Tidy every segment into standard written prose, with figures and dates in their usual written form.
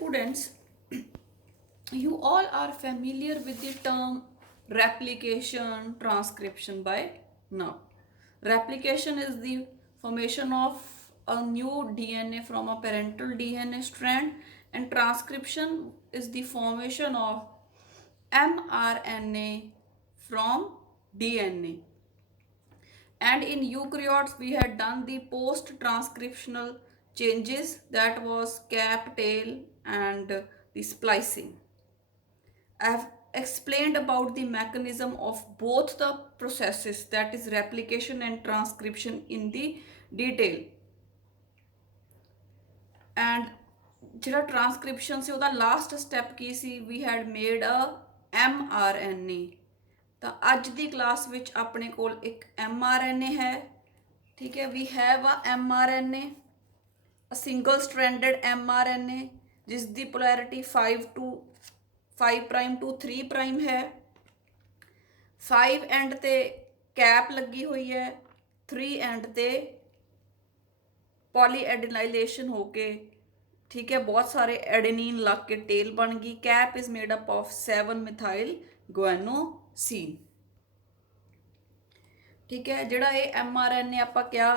Students, you all are familiar with the term replication transcription by now. Replication is the formation of a new DNA from a parental DNA strand, and transcription is the formation of mRNA from DNA. And in eukaryotes we had done the post transcriptional changes, that was cap, tail, and the splicing. I have explained about the mechanism of both the processes, that is replication and transcription, in the detail. And ਜਿਹੜਾ transcription ਸੀ ਉਹਦਾ last step ਕੀ ਸੀ, we had made a mRNA। ਤਾਂ ਅੱਜ ਦੀ class ਵਿੱਚ ਆਪਣੇ ਕੋਲ ਇੱਕ mRNA ਹੈ, ਠੀਕ ਹੈ। We have a mRNA, a single stranded mRNA, ਜਿਸ ਦੀ ਪੋਲੈਰਿਟੀ 5 ਪ੍ਰਾਈਮ ਟੂ 3 ਪ੍ਰਾਈਮ ਹੈ। 5 ਐਂਡ ਤੇ ਕੈਪ ਲੱਗੀ ਹੋਈ ਹੈ, 3 ਐਂਡ ਤੇ ਪੋਲੀਐਡੀਨਾਈਲੇਸ਼ਨ ਹੋ ਕੇ, ठीक है, बहुत सारे एडेनिन लग के टेल बन गई। Cap is made up of 7 methyl guanosine, ठीक है। ਜਿਹੜਾ ਇਹ mRNA ਆਪਾਂ ਕਿਹਾ,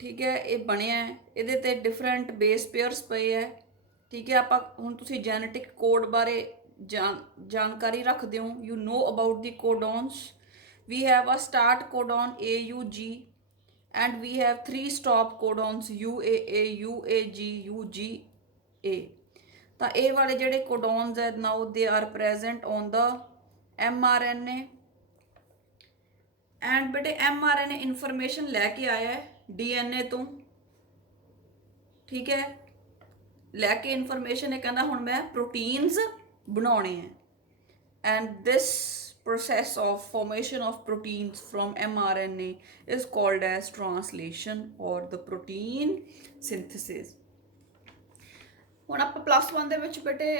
ਠੀਕ ਹੈ, ਇਹ ਬਣਿਆ, ਇਹਦੇ ਤੇ ਡਿਫਰੈਂਟ ਬੇਸ ਪੇਅਰਸ ਪਏ ਹੈ, ਠੀਕ ਹੈ। ਆਪਾਂ ਹੁਣ ਤੁਸੀਂ ਜੈਨੇਟਿਕ ਕੋਡ ਬਾਰੇ ਜਾਣਕਾਰੀ ਰੱਖਦੇ ਹੋ, you know about the codons. We have a start codon AUG and we have 3 stop codons UAA, UAG, UGA। ਤਾਂ ਇਹ ਵਾਲੇ ਜਿਹੜੇ ਕੋਡੋਨਸ ਹੈ, now they are present on the mRNA। and ਬੇਟੇ mRNA ਇਨਫੋਰਮੇਸ਼ਨ ਲੈ ਕੇ ਆਇਆ ਹੈ DNA ਤੋਂ, ਠੀਕ ਹੈ। ਲੈ ਕੇ ਇਨਫੋਰਮੇਸ਼ਨ ਇਹ ਕਹਿੰਦਾ ਹੁਣ ਮੈਂ ਪ੍ਰੋਟੀਨਸ ਬਣਾਉਣੇ ਹੈ। and this process of formation of proteins from mRNA is called as translation or the protein synthesis। ਹੁਣ ਆਪਾਂ +1 ਦੇ ਵਿੱਚ ਬੇਟੇ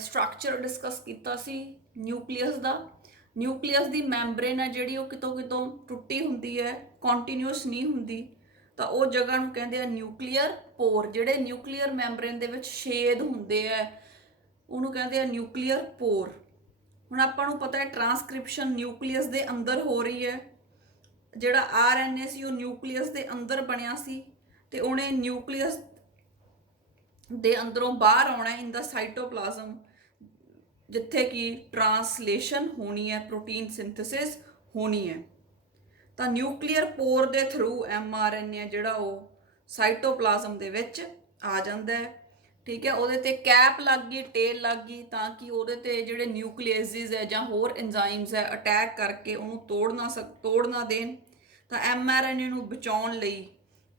ਸਟਰਕਚਰ ਡਿਸਕਸ ਕੀਤਾ ਸੀ ਨਿਊਕਲੀਅਸ ਦਾ। ਨਿਊਕਲੀਅਸ ਦੀ ਮੈਂਬਰੇਨ ਹੈ ਜਿਹੜੀ ਉਹ ਕਿਤੋਂ ਕਿਤੋਂ ਟੁੱਟੀ ਹੁੰਦੀ ਹੈ, ਕੰਟੀਨਿਊਸ ਨਹੀਂ ਹੁੰਦੀ, ਤਾਂ ਉਹ ਜਗ੍ਹਾ ਨੂੰ ਕਹਿੰਦੇ ਆ ਨਿਊਕਲੀਅਰ ਪੋਰ। ਜਿਹੜੇ ਨਿਊਕਲੀਅਰ ਮੈਂਬਰੇਨ ਦੇ ਵਿੱਚ ਛੇਦ ਹੁੰਦੇ ਆ ਉਹਨੂੰ ਕਹਿੰਦੇ ਆ ਨਿਊਕਲੀਅਰ ਪੋਰ। ਹੁਣ ਆਪਾਂ ਨੂੰ ਪਤਾ ਹੈ ਟ੍ਰਾਂਸਕ੍ਰਿਪਸ਼ਨ ਨਿਊਕਲੀਅਸ ਦੇ ਅੰਦਰ ਹੋ ਰਹੀ ਹੈ। ਜਿਹੜਾ RNA ਸੀ ਉਹ ਨਿਊਕਲੀਅਸ ਦੇ ਅੰਦਰ ਬਣਿਆ ਸੀ, ਤੇ ਉਹਨੇ ਨਿਊਕਲੀਅਸ ਦੇ ਅੰਦਰੋਂ ਬਾਹਰ ਆਉਣਾ ਇਨ ਦਾ ਸਾਈਟੋਪਲਾਜ਼ਮ, ਜਿੱਥੇ ਕਿ ਟ੍ਰਾਂਸਲੇਸ਼ਨ ਹੋਣੀ ਹੈ, ਪ੍ਰੋਟੀਨ ਸਿੰਥੇਸਿਸ ਹੋਣੀ ਹੈ। ਤਾਂ ਨਿਊਕਲੀਅਰ ਪੋਰ ਦੇ ਥਰੂ mRNA ਜਿਹੜਾ ਉਹ ਸਾਈਟੋਪਲਾਜ਼ਮ ਦੇ ਵਿੱਚ ਆ ਜਾਂਦਾ ਹੈ, ਠੀਕ ਹੈ। ਉਹਦੇ ਤੇ ਕੈਪ ਲੱਗ ਗਈ, ਟੇਲ ਲੱਗ ਗਈ, ਤਾਂ ਕਿ ਉਹਦੇ ਤੇ ਜਿਹੜੇ ਨਿਊਕਲੀਏਸਿਸ ਹੈ ਜਾਂ ਹੋਰ ਐਂਜ਼ਾਈਮਸ ਹੈ ਅਟੈਕ ਕਰਕੇ ਉਹਨੂੰ ਤੋੜ ਨਾ ਦੇਣ। ਤਾਂ mRNA ਨੂੰ ਬਚਾਉਣ ਲਈ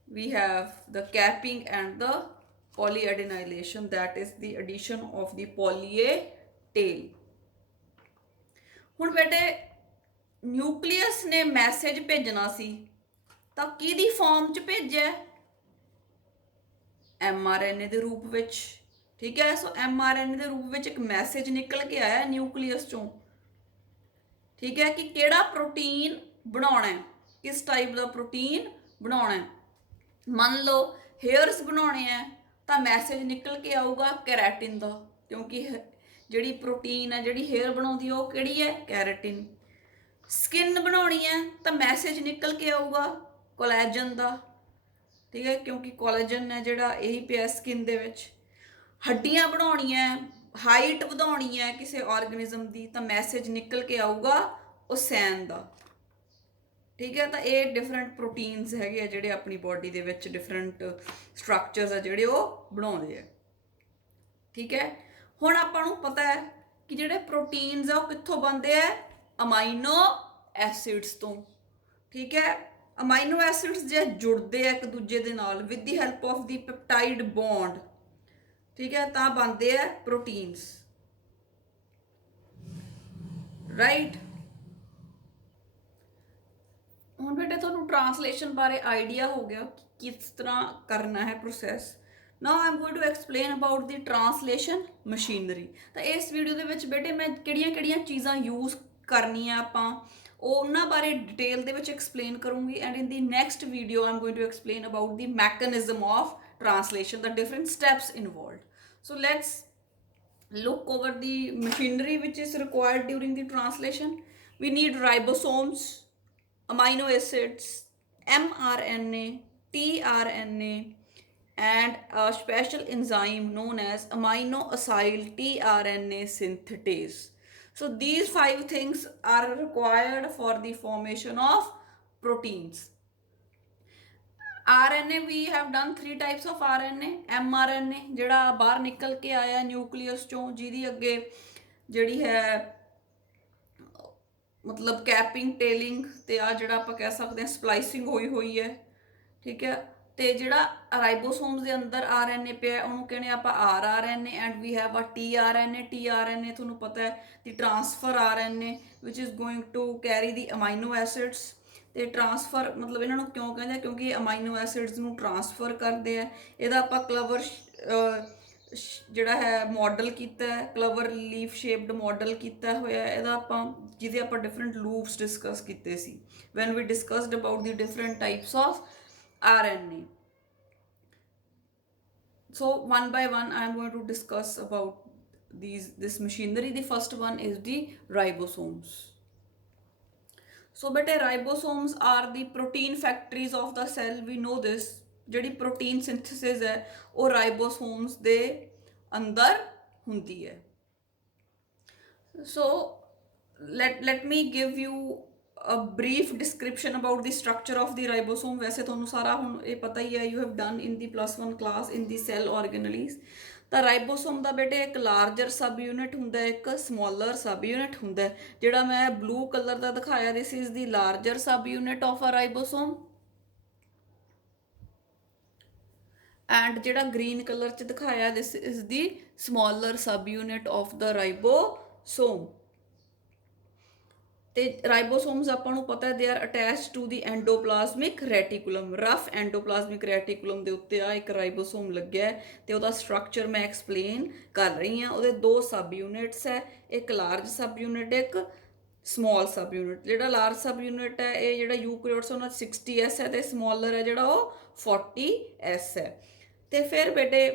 we have the capping and the polyadenylation, that is the addition of the poly A tail. ਹੁਣ ਬੇਟੇ ਨਿਊਕਲੀਅਸ ਨੇ ਮੈਸੇਜ ਭੇਜਣਾ ਸੀ, ਤਾਂ ਕਿਹਦੀ ਫਾਰਮ 'ਚ ਭੇਜਿਆ? mRNA ਦੇ ਰੂਪ ਵਿੱਚ, ਠੀਕ ਹੈ। ਸੋ mRNA ਦੇ ਰੂਪ ਵਿੱਚ ਇੱਕ ਮੈਸੇਜ ਨਿਕਲ ਕੇ ਆਇਆ ਨਿਊਕਲੀਅਸ ਚੋਂ, ਠੀਕ ਹੈ, ਕਿ ਕਿਹੜਾ ਪ੍ਰੋਟੀਨ ਬਣਾਉਣਾ ਹੈ, ਕਿਸ ਟਾਈਪ ਦਾ ਪ੍ਰੋਟੀਨ ਬਣਾਉਣਾ ਹੈ। ਮੰਨ ਲਓ ਹੇਅਰਸ ਬਣਾਉਣੇ ਹੈ, ਤਾਂ ਮੈਸੇਜ ਨਿਕਲ ਕੇ ਆਊਗਾ ਕੈਰਾਟਿਨ ਦਾ, ਕਿਉਂਕਿ ਜਿਹੜੀ ਪ੍ਰੋਟੀਨ ਹੈ ਜਿਹੜੀ ਹੇਅਰ ਬਣਾਉਂਦੀ ਉਹ ਕਿਹੜੀ ਹੈ? ਕੈਰਾਟਿਨ। ਸਕਿਨ ਬਣਾਉਣੀ ਹੈ ਤਾਂ ਮੈਸੇਜ ਨਿਕਲ ਕੇ ਆਊਗਾ ਕੋਲੇਜਨ ਦਾ, ਠੀਕ ਹੈ, ਕਿਉਂਕਿ ਕੋਲੇਜਨ ਹੈ ਜਿਹੜਾ ਇਹੀ ਪਿਆ ਸਕਿਨ ਦੇ ਵਿੱਚ। ਹੱਡੀਆਂ ਬਣਾਉਣੀਆਂ, ਹਾਈਟ ਵਧਾਉਣੀ ਹੈ ਕਿਸੇ ਆਰਗੇਨਿਜ਼ਮ ਦੀ, ਤਾਂ ਮੈਸੇਜ ਨਿਕਲ ਕੇ ਆਊਗਾ ਓਸੈਨ ਦਾ, ਠੀਕ ਹੈ। ਤਾਂ ਇਹ ਡਿਫਰੈਂਟ ਪ੍ਰੋਟੀਨਸ ਹੈਗੇ ਆ ਜਿਹੜੇ ਆਪਣੀ ਬੋਡੀ ਦੇ ਵਿੱਚ ਡਿਫਰੈਂਟ ਸਟਰਕਚਰਸ ਆ ਜਿਹੜੇ ਉਹ ਬਣਾਉਂਦੇ ਆ, ਠੀਕ ਹੈ। ਹੁਣ ਆਪਾਂ ਨੂੰ ਪਤਾ ਹੈ ਕਿ ਜਿਹੜੇ ਪ੍ਰੋਟੀਨਸ ਆ ਉਹ ਕਿੱਥੋਂ ਬਣਦੇ ਆ? ਅਮਾਈਨੋ ਐਸਿਡਸ ਤੋਂ, ਠੀਕ ਹੈ। ਅਮਾਈਨੋ ਐਸਿਡਸ ਜੇ ਜੁੜਦੇ ਆ ਇੱਕ ਦੂਜੇ ਦੇ ਨਾਲ with the help of the peptide bond, ਠੀਕ ਹੈ, ਤਾਂ ਬਣਦੇ ਆ ਪ੍ਰੋਟੀਨਸ, ਰਾਈਟ। ਹੁਣ ਬੇਟੇ ਤੁਹਾਨੂੰ ਟ੍ਰਾਂਸਲੇਸ਼ਨ ਬਾਰੇ ਆਈਡੀਆ ਹੋ ਗਿਆ ਕਿ ਕਿਸ ਤਰ੍ਹਾਂ ਕਰਨਾ ਹੈ process. Now I am going to explain about the translation machinery. ਤਾਂ ਇਸ ਵੀਡੀਓ ਦੇ ਵਿੱਚ ਬੇਟੇ ਮੈਂ ਕਿਹੜੀਆਂ ਚੀਜ਼ਾਂ ਯੂਜ਼ ਕਰਨੀਆਂ ਆਪਾਂ ਉਹ ਉਹਨਾਂ ਬਾਰੇ ਡਿਟੇਲ ਦੇ ਵਿੱਚ ਐਕਸਪਲੇਨ ਕਰੂੰਗੀ। And in the next video I am going to explain about the mechanism of translation, the different steps involved। So let's look over the machinery which is required during the translation. We need ribosomes, amino acids, mRNA, tRNA, and a special enzyme known as amino acyl tRNA synthetase. So these five things are required for the formation of proteins. RNA, we have done three types of RNA. mRNA ਜਿਹੜਾ ਬਾਹਰ ਨਿਕਲ ਕੇ ਆਇਆ nucleus ਚੋਂ, ਜਿਹਦੀ ਅੱਗੇ ਜਿਹੜੀ ਹੈ ਮਤਲਬ ਕੈਪਿੰਗ ਟੇਲਿੰਗ ਤੇ ਆ ਜਿਹੜਾ ਆਪਾਂ ਕਹਿ ਸਕਦੇ ਹਾਂ ਸਪਲਾਈਸਿੰਗ ਹੋਈ ਹੈ, ਠੀਕ ਹੈ। ਤੇ ਜਿਹੜਾ ਰਾਈਬੋਸੋਮਸ ਦੇ ਅੰਦਰ ਆਰਐਨਏ ਪਿਆ ਉਹਨੂੰ ਕਹਿੰਦੇ ਆਪਾਂ rRNA, and we have a tRNA। tRNA ਤੁਹਾਨੂੰ ਪਤਾ ਹੈ the transfer RNA which is going to carry the amino acids. ਤੇ ਟ੍ਰਾਂਸਫਰ ਮਤਲਬ ਇਹਨਾਂ ਨੂੰ ਕਿਉਂ ਕਹਿੰਦੇ, ਕਿਉਂਕਿ ਅਮਾਈਨੋ ਐਸਿਡਸ ਨੂੰ ਟ੍ਰਾਂਸਫਰ ਕਰਦੇ ਆ। ਇਹਦਾ ਆਪਾਂ ਕਲਵਰ ਜਿਹੜਾ ਹੈ ਮਾਡਲ ਕੀਤਾ ਹੈ, ਕਲਵਰ ਲੀਫ ਸ਼ੇਪਡ ਮਾਡਲ ਕੀਤਾ ਹੋਇਆ ਇਹਦਾ ਆਪਾਂ, ਜਿਹਦੇ ਆਪਾਂ ਡਿਫਰੈਂਟ ਲੂਪਸ ਡਿਸਕਸ ਕੀਤੇ ਸੀ when we discussed about the different types of RNA. So one by one I am going to discuss about this machinery. The first one is the ribosomes. So bete ribosomes are the protein factories of the cell. We know this. ਜਿਹੜੀ protein synthesis ਹੈ ਉਹ ribosomes ਦੇ ਅੰਦਰ ਹੁੰਦੀ ਹੈ. So let me give you a brief description about the structure of the ribosome. वैसे ਤੁਹਾਨੂੰ ਸਾਰਾ ਹੁਣ ਇਹ ਪਤਾ ਹੀ ਹੈ, you have done in the +1 class in the cell organelles. ਤਾਂ ਰਾਈਬੋਸੋਮ ਦਾ ਬੇਟੇ ਇੱਕ ਲਾਰਜਰ ਸਬ ਯੂਨਿਟ ਹੁੰਦਾ, ਇੱਕ ਸਮੋਲਰ ਸਬ ਯੂਨਿਟ ਹੁੰਦਾ। ਜਿਹੜਾ ਮੈਂ ਬਲੂ ਕਲਰ ਦਾ ਦਿਖਾਇਆ this is the larger sub unit of a ribosome, and ਜਿਹੜਾ ਗ੍ਰੀਨ ਕਲਰ 'ਚ ਦਿਖਾਇਆ this is the smaller sub unit of the ribosome. ਤੇ ਰਾਈਬੋਸੋਮਸ ਆਪਾਂ ਨੂੰ ਪਤਾ they are attached to the endoplasmic reticulum. Rough endoplasmic reticulum ਦੇ ਉੱਤੇ ਆ ਇੱਕ ਰਾਈਬੋਸੋਮ ਲੱਗਿਆ ਤੇ ਉਹਦਾ ਸਟਰਕਚਰ ਮੈਂ ਐਕਸਪਲੇਨ ਕਰ ਰਹੀ ਹਾਂ। ਉਹਦੇ ਦੋ ਸਬ ਯੂਨਿਟਸ ਹੈ, ਇੱਕ ਲਾਰਜ ਸਬ ਯੂਨਿਟ, ਇੱਕ ਸਮੋਲ ਸਬ ਯੂਨਿਟ। ਜਿਹੜਾ ਲਾਰਜ ਸਬ ਯੂਨਿਟ ਹੈ ਇਹ ਜਿਹੜਾ ਯੂਕੈਰੀਓਟਸ ਉਹਨਾਂ 60S ਹੈ ਤੇ ਸਮੋਲਰ ਹੈ ਜਿਹੜਾ ਉਹ 40S ਹੈ। ਤੇ ਫਿਰ ਬੇਟੇ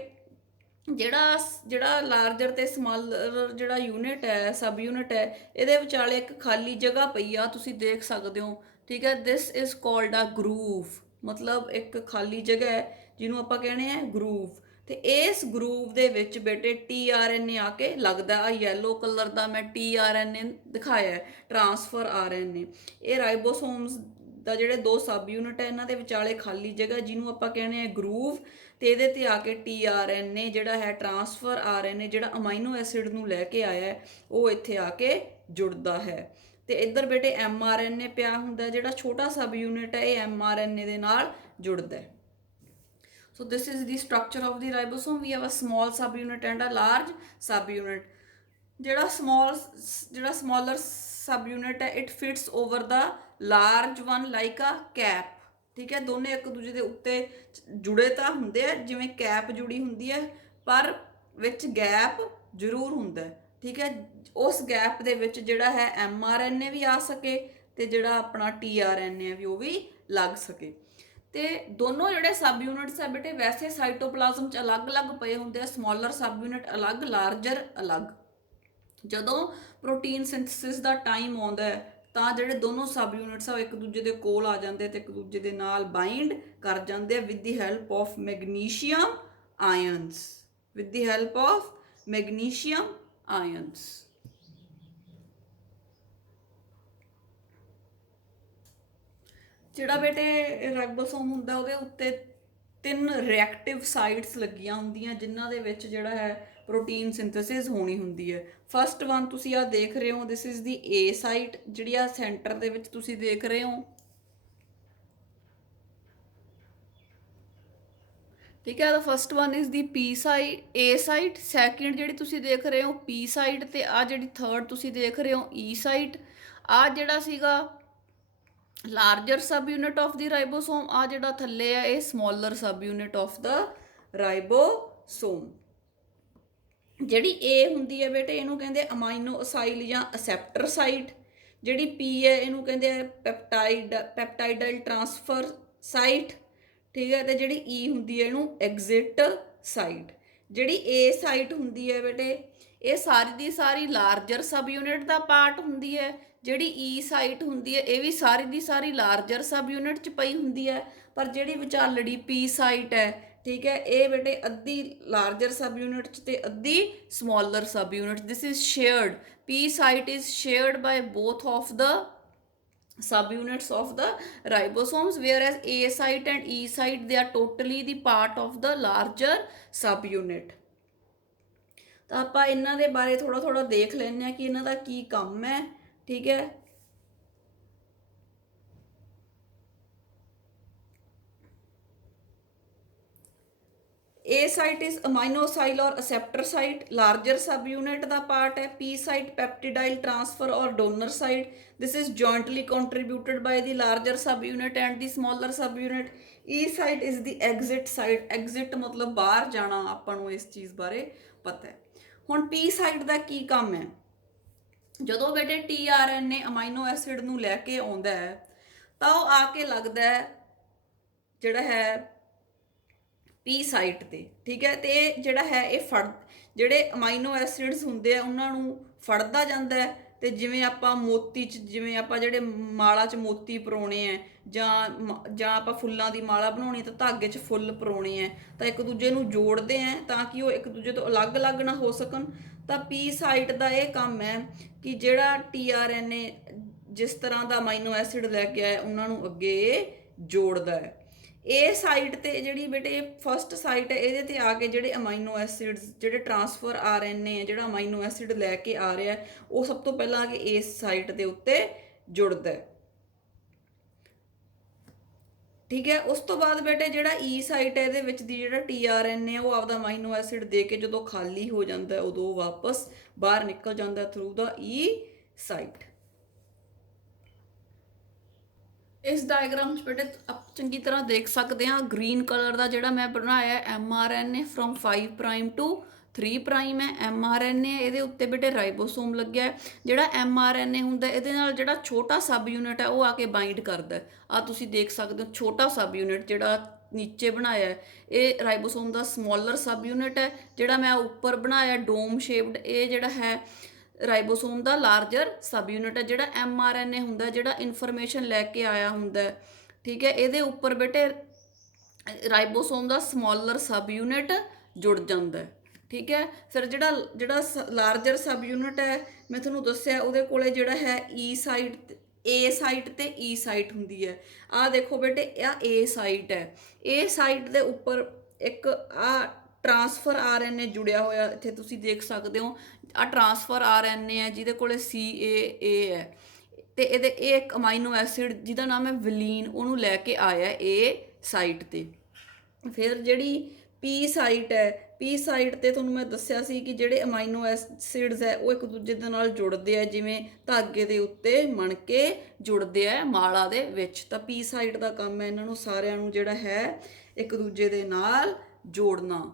ਜਿਹੜਾ ਲਾਰਜਰ ਤੇ ਸਮਾਲਰ ਜਿਹੜਾ ਯੂਨਿਟ ਹੈ ਸਬ ਯੂਨਿਟ ਹੈ ਇਹਦੇ ਵਿਚਾਲੇ ਇੱਕ ਖਾਲੀ ਜਗ੍ਹਾ ਪਈ ਆ, ਤੁਸੀਂ ਦੇਖ ਸਕਦੇ ਹੋ, ਠੀਕ ਹੈ। ਦਿਸ ਇਜ਼ ਕਾਲਡ ਅ ਗਰੂਵ, ਮਤਲਬ ਇੱਕ ਖਾਲੀ ਜਗ੍ਹਾ ਹੈ ਜਿਹਨੂੰ ਆਪਾਂ ਕਹਿੰਦੇ ਆ ਗਰੂਵ। ਤੇ ਇਸ ਗਰੂਵ ਦੇ ਵਿੱਚ ਬੇਟੇ tRNA ਆ ਕੇ ਲੱਗਦਾ। ਆ ਯੈਲੋ ਕਲਰ ਦਾ ਮੈਂ tRNA ਦਿਖਾਇਆ, ਟ੍ਰਾਂਸਫਰ RNA। ਇਹ ਰਾਈਬੋਸੋਮਸ ਦਾ ਜਿਹੜੇ ਦੋ ਸਬ ਯੂਨਿਟ ਹੈ ਇਹਨਾਂ ਦੇ ਵਿਚਾਲੇ ਖਾਲੀ ਜਗ੍ਹਾ ਜਿਹਨੂੰ ਆਪਾਂ ਕਹਿੰਦੇ ਆ ਗਰੂਵ, ਤੇ ਇਹਦੇ ਤੇ ਆ ਕੇ tRNA ਜਿਹੜਾ ਹੈ ਟ੍ਰਾਂਸਫਰ RNA ਜਿਹੜਾ ਅਮਾਈਨੋ ਐਸਿਡ ਨੂੰ ਲੈ ਕੇ ਆਇਆ ਉਹ ਇੱਥੇ ਆ ਕੇ ਜੁੜਦਾ ਹੈ। ਤੇ ਇੱਧਰ ਬੇਟੇ mRNA ਪਿਆ ਹੁੰਦਾ, ਜਿਹੜਾ ਛੋਟਾ ਸਬ ਯੂਨਿਟ ਹੈ ਇਹ mRNA ਦੇ ਨਾਲ ਜੁੜਦਾ ਹੈ। So this is the structure of the ribosome. We have a small subunit and a large subunit. ਜਿਹੜਾ smaller subunit ਹੈ it fits over the large one like a cap, ਠੀਕ ਹੈ। ਦੋਨੇ ਇੱਕ ਦੂਜੇ ਦੇ ਉੱਤੇ ਜੁੜੇ ਤਾਂ ਹੁੰਦੇ ਆ ਜਿਵੇਂ ਕੈਪ ਜੁੜੀ ਹੁੰਦੀ ਹੈ, ਪਰ ਵਿੱਚ ਗੈਪ ਜ਼ਰੂਰ ਹੁੰਦਾ, ਠੀਕ ਹੈ। ਉਸ ਗੈਪ ਦੇ ਵਿੱਚ ਜਿਹੜਾ ਹੈ mRNA ਵੀ ਆ ਸਕੇ ਤੇ ਜਿਹੜਾ ਆਪਣਾ tRNA ਵੀ ਉਹ ਵੀ ਲੱਗ ਸਕੇ। ਤੇ ਦੋਨੋਂ ਜਿਹੜੇ ਸਬ ਯੂਨਿਟਸ ਹੈ ਬੇਟੇ ਵੈਸੇ ਸਾਈਟੋਪਲਾਜ਼ਮ 'ਚ ਅਲੱਗ-ਅਲੱਗ ਪਏ ਹੁੰਦੇ ਆ, ਸਮੋਲਰ ਸਬ ਯੂਨਿਟ ਅਲੱਗ, ਲਾਰਜਰ ਅਲੱਗ। ਜਦੋਂ ਪ੍ਰੋਟੀਨ ਸਿੰਥਸਿਸ ਦਾ ਟਾਈਮ ਆਉਂਦਾ ਹੈ ਤਾਂ ਜਿਹੜੇ ਦੋਨੋਂ ਸਬ ਯੂਨਿਟਸ ਆ ਉਹ ਇੱਕ ਦੂਜੇ ਦੇ ਕੋਲ ਆ ਜਾਂਦੇ ਤੇ ਇੱਕ ਦੂਜੇ ਦੇ ਨਾਲ ਬਾਈਂਡ ਕਰ ਜਾਂਦੇ ਆ with the help of magnesium ions, with the help of magnesium ions. ਜਿਹੜਾ ਬੇਟੇ ਰਾਈਬੋਸੋਮ ਹੁੰਦਾ ਉਹਦੇ ਉੱਤੇ 3 ਰਿਐਕਟਿਵ ਸਾਈਟਸ ਲੱਗੀਆਂ ਹੁੰਦੀਆਂ ਜਿਨ੍ਹਾਂ ਦੇ ਵਿੱਚ ਜਿਹੜਾ ਹੈ ਪ੍ਰੋਟੀਨ ਸਿੰਥੇਸਿਸ ਹੋਣੀ ਹੁੰਦੀ ਹੈ। ਫਸਟ ਵਨ ਤੁਸੀਂ ਆ ਦੇਖ ਰਹੇ ਹੋ, ਦਿਸ ਇਜ਼ ਦੀ ਏ ਸਾਈਟ ਜਿਹੜੀ ਆ ਸੈਂਟਰ ਦੇ ਵਿੱਚ ਤੁਸੀਂ ਦੇਖ ਰਹੇ ਹੋ, ਠੀਕ ਹੈ। First one is the P site, A site. Second ਜਿਹੜੀ ਤੁਸੀਂ ਦੇਖ ਰਹੇ ਹੋ ਪੀ ਸਾਈਟ, ਤੇ ਆ ਜਿਹੜੀ ਥਰਡ ਤੁਸੀਂ ਦੇਖ ਰਹੇ ਹੋ ਈ ਸਾਈਟ। ਆ ਜਿਹੜਾ ਸੀਗਾ larger sub unit of the ribosome, ਆ ਜਿਹੜਾ ਥੱਲੇ ਆ ਇਹ ਸਮੋਲਰ sub unit of the ribosome. ਜਿਹੜੀ ਏ ਹੁੰਦੀ ਹੈ ਬੇਟੇ ਇਹਨੂੰ ਕਹਿੰਦੇ ਅਮਾਈਨੋ ਅਸਾਈਲ ਜਾਂ ਅਸੈਪਟਰ ਸਾਈਟ। ਜਿਹੜੀ ਪੀ ਹੈ ਇਹਨੂੰ ਕਹਿੰਦੇ ਆ ਪੈਪਟਾਈਡਲ ਟ੍ਰਾਂਸਫਰ ਸਾਈਟ, ਠੀਕ ਹੈ। ਤੇ ਜਿਹੜੀ ਈ ਹੁੰਦੀ ਹੈ ਇਹਨੂੰ ਐਗਜ਼ਿਟ ਸਾਈਟ। ਜਿਹੜੀ ਏ ਸਾਈਟ ਹੁੰਦੀ ਹੈ ਬੇਟੇ ਇਹ ਸਾਰੀ ਦੀ ਸਾਰੀ ਲਾਰਜਰ ਸਬ ਯੂਨਿਟ ਦਾ ਪਾਰਟ ਹੁੰਦੀ ਹੈ। ਜਿਹੜੀ ਈ ਸਾਈਟ ਹੁੰਦੀ ਹੈ ਇਹ ਵੀ ਸਾਰੀ ਦੀ ਸਾਰੀ ਲਾਰਜਰ ਸਬ ਯੂਨਿਟ 'ਚ ਪਈ ਹੁੰਦੀ ਹੈ, ਪਰ ਜਿਹੜੀ ਵਿਚਾਲੜੀ ਪੀ ਸਾਈਟ ਹੈ, ਠੀਕ ਹੈ, ਇਹ ਬੇਟੇ ਅੱਧੀ ਲਾਰਜਰ ਸਬ ਯੂਨਿਟ 'ਚ ਤੇ ਅੱਧੀ smaller sub unit. This is shared, P site is shared ਬਾय both of the subunits of the ribosomes, whereas A site and E site they are totally the part of the larger subunit। ਤਾਂ ਆਪਾਂ ਇਹਨਾਂ ਦੇ ਬਾਰੇ ਥੋੜਾ ਥੋੜਾ ਦੇਖ ਲੈਂਦੇ ਆ ਕਿ ਇਹਨਾਂ ਦਾ ਕੀ ਕੰਮ ਹੈ, ਠੀਕ ਹੈ। A site is aminosyl or acceptor site, larger subunit the part ਹੈ। P site peptidyl transfer or donor site, this is jointly contributed by the larger subunit and the smaller subunit। E site is the exit site, exit ਮਤਲਬ ਬਾਹਰ ਜਾਣਾ, ਆਪਾਂ ਨੂੰ ਇਸ ਚੀਜ਼ ਬਾਰੇ ਪਤਾ ਹੈ। ਹੁਣ P site ਦਾ ਕੀ ਕੰਮ ਹੈ? ਜਦੋਂ ਬੇਟੇ tRNA ਅਮਾਈਨੋ ਐਸਿਡ ਨੂੰ ਲੈ ਕੇ ਆਉਂਦਾ ਹੈ ਤਾਂ ਉਹ ਆ ਕੇ ਲੱਗਦਾ ਹੈ ਜਿਹੜਾ ਹੈ ਪੀ ਸਾਈਟ ਤੇ, ਠੀਕ ਹੈ। ਤੇ ਜਿਹੜਾ ਹੈ ਇਹ ਜਿਹੜੇ ਅਮਾਈਨੋ ਐਸਿਡਸ ਹੁੰਦੇ ਆ ਉਹਨਾਂ ਨੂੰ ਫੜਦਾ ਜਾਂਦਾ ਹੈ। ਤੇ ਜਿਵੇਂ ਆਪਾਂ ਮੋਤੀ 'ਚ, ਜਿਵੇਂ ਆਪਾਂ ਜਿਹੜੇ ਮਾਲਾ 'ਚ ਮੋਤੀ ਪਰੋਣੇ ਆ, ਜਾਂ ਆਪਾਂ ਫੁੱਲਾਂ ਦੀ ਮਾਲਾ ਬਣਾਉਣੀ ਤਾਂ ਧਾਗੇ 'ਚ ਫੁੱਲ ਪਰੋਣੇ ਆ, ਤਾਂ ਇੱਕ ਦੂਜੇ ਨੂੰ ਜੋੜਦੇ ਆ ਤਾਂ ਕਿ ਉਹ ਇੱਕ ਦੂਜੇ ਤੋਂ ਅਲੱਗ-ਅਲੱਗ ਨਾ ਹੋ ਸਕਣ। ਤਾਂ ਪੀ ਸਾਈਟ ਦਾ ਇਹ ਕੰਮ ਹੈ ਕਿ ਜਿਹੜਾ tRNA ਜਿਸ ਤਰ੍ਹਾਂ ਦਾ ਅਮਾਈਨੋ ਐਸਿਡ ਲੈ ਕੇ ਆਇਆ ਉਹਨਾਂ ਨੂੰ ਅੱਗੇ ਜੋੜਦਾ ਹੈ। ਇਹ ਸਾਈਟ ਤੇ ਜਿਹੜੀ ਬੇਟੇ ਫਸਟ ਸਾਈਟ ਹੈ, ਇਹਦੇ ਤੇ ਆ ਕੇ ਜਿਹੜੇ ਅਮਾਈਨੋ ਐਸਿਡਸ, ਜਿਹੜੇ ਟਰਾਂਸਫਰ RNA ਹੈ, ਜਿਹੜਾ ਅਮਾਈਨੋ ਐਸਿਡ ਲੈ ਕੇ ਆ ਰਿਹਾ ਉਹ ਸਭ ਤੋਂ ਪਹਿਲਾਂ ਆ ਕੇ ਇਸ ਸਾਈਟ ਦੇ ਉੱਤੇ ਜੁੜਦਾ ਹੈ, ਠੀਕ ਹੈ। ਉਸ ਤੋਂ ਬਾਅਦ ਬੇਟੇ ਜਿਹੜਾ ਈ ਸਾਈਟ ਹੈ ਇਹਦੇ ਵਿੱਚ ਦੀ ਜਿਹੜਾ tRNA ਉਹ ਆਪਦਾ ਅਮਾਈਨੋ ਐਸਿਡ ਦੇ ਕੇ ਜਦੋਂ ਖਾਲੀ ਹੋ ਜਾਂਦਾ ਉਦੋਂ ਵਾਪਸ ਬਾਹਰ ਨਿਕਲ ਜਾਂਦਾ ਥਰੂ ਦਾ ਈ ਸਾਈਟ। ਇਸ ਡਾਇਗਰਾਮ 'ਚ ਬੇਟੇ ਆਪ ਚੰਗੀ ਤਰ੍ਹਾਂ ਦੇਖ ਸਕਦੇ ਹਾਂ, ਗ੍ਰੀਨ ਕਲਰ ਦਾ ਜਿਹੜਾ ਮੈਂ ਬਣਾਇਆ mRNA from 5 prime to 3 prime ਹੈ mRNA। ਇਹਦੇ ਉੱਤੇ ਬੇਟੇ ਰਾਈਬੋਸੋਮ ਲੱਗਿਆ ਹੈ। ਜਿਹੜਾ mRNA ਹੁੰਦਾ ਇਹਦੇ ਨਾਲ ਜਿਹੜਾ ਛੋਟਾ ਸਬ ਯੂਨਿਟ ਹੈ ਉਹ ਆ ਕੇ ਬਾਈਂਡ ਕਰਦਾ। ਆ ਤੁਸੀਂ ਦੇਖ ਸਕਦੇ ਹੋ ਛੋਟਾ ਸਬ ਯੂਨਿਟ ਜਿਹੜਾ ਨੀਚੇ ਬਣਾਇਆ ਹੈ ਇਹ ਰਾਈਬੋਸੋਮ ਦਾ ਸਮਾਲਰ ਸਬ ਯੂਨਿਟ ਹੈ। ਜਿਹੜਾ ਮੈਂ ਉੱਪਰ ਬਣਾਇਆ ਡੋਮ ਸ਼ੇਪਡ ਇਹ ਜਿਹੜਾ ਹੈ ਰਾਈਬੋਸੋਮ ਦਾ ਲਾਰਜਰ ਸਬ ਯੂਨਿਟ ਹੈ। ਜਿਹੜਾ mRNA ਹੁੰਦਾ ਜਿਹੜਾ ਇਨਫੋਰਮੇਸ਼ਨ ਲੈ ਕੇ ਆਇਆ ਹੁੰਦਾ, ਠੀਕ ਹੈ, ਇਹਦੇ ਉੱਪਰ ਬੇਟੇ ਰਾਈਬੋਸੋਮ ਦਾ ਸਮਾਲਰ ਸਬ ਯੂਨਿਟ ਜੁੜ ਜਾਂਦਾ, ਠੀਕ ਹੈ। ਫਿਰ ਜਿਹੜਾ ਲਾਰਜਰ ਸਬ ਯੂਨਿਟ ਹੈ ਮੈਂ ਤੁਹਾਨੂੰ ਦੱਸਿਆ ਉਹਦੇ ਕੋਲੇ ਜਿਹੜਾ ਹੈ ਈ ਸਾਈਟ, ਏ ਸਾਈਟ ਤੇ ਈ ਸਾਈਟ ਹੁੰਦੀ ਹੈ। ਆਹ ਦੇਖੋ ਬੇਟੇ ਆ ਏ ਸਾਈਟ ਹੈ, ਏ ਸਾਈਟ ਦੇ ਉੱਪਰ ਇੱਕ ਆ ਟਰਾਂਸਫਰ RNA ਜੁੜਿਆ ਹੋਇਆ ਇੱਥੇ ਤੁਸੀਂ ਦੇਖ ਸਕਦੇ ਹੋ। ਆ ਟਰਾਂਸਫਰ RNA ਹੈ ਜਿਹਦੇ ਕੋਲੇ CAA ਹੈ ਤੇ ਇਹ ਇੱਕ ਅਮਾਈਨੋ ਐਸਿਡ ਜਿਹਦਾ ਨਾਮ ਹੈ ਵਲੀਨ ਉਹਨੂੰ ਲੈ ਕੇ ਆਇਆ ਏ ਸਾਈਟ ਤੇ। ਫਿਰ ਜਿਹੜੀ ਪੀ ਸਾਈਟ ਹੈ, ਪੀ ਸਾਈਟ ਤੇ ਤੁਹਾਨੂੰ ਮੈਂ ਦੱਸਿਆ ਸੀ ਕਿ ਜਿਹੜੇ ਅਮਾਈਨੋ ਐਸਿਡਸ ਹੈ ਉਹ ਇੱਕ ਦੂਜੇ ਦੇ ਨਾਲ ਜੁੜਦੇ ਆ, ਜਿਵੇਂ ਧਾਗੇ ਦੇ ਉੱਤੇ ਮਣ ਕੇ ਜੁੜਦੇ ਆ ਮਾਲਾ ਦੇ ਵਿੱਚ। ਤਾਂ ਪੀ ਸਾਈਟ ਦਾ ਕੰਮ ਹੈ ਇਹਨਾਂ ਨੂੰ ਸਾਰਿਆਂ ਨੂੰ ਜਿਹੜਾ ਹੈ ਇੱਕ ਦੂਜੇ ਦੇ ਨਾਲ ਜੋੜਨਾ,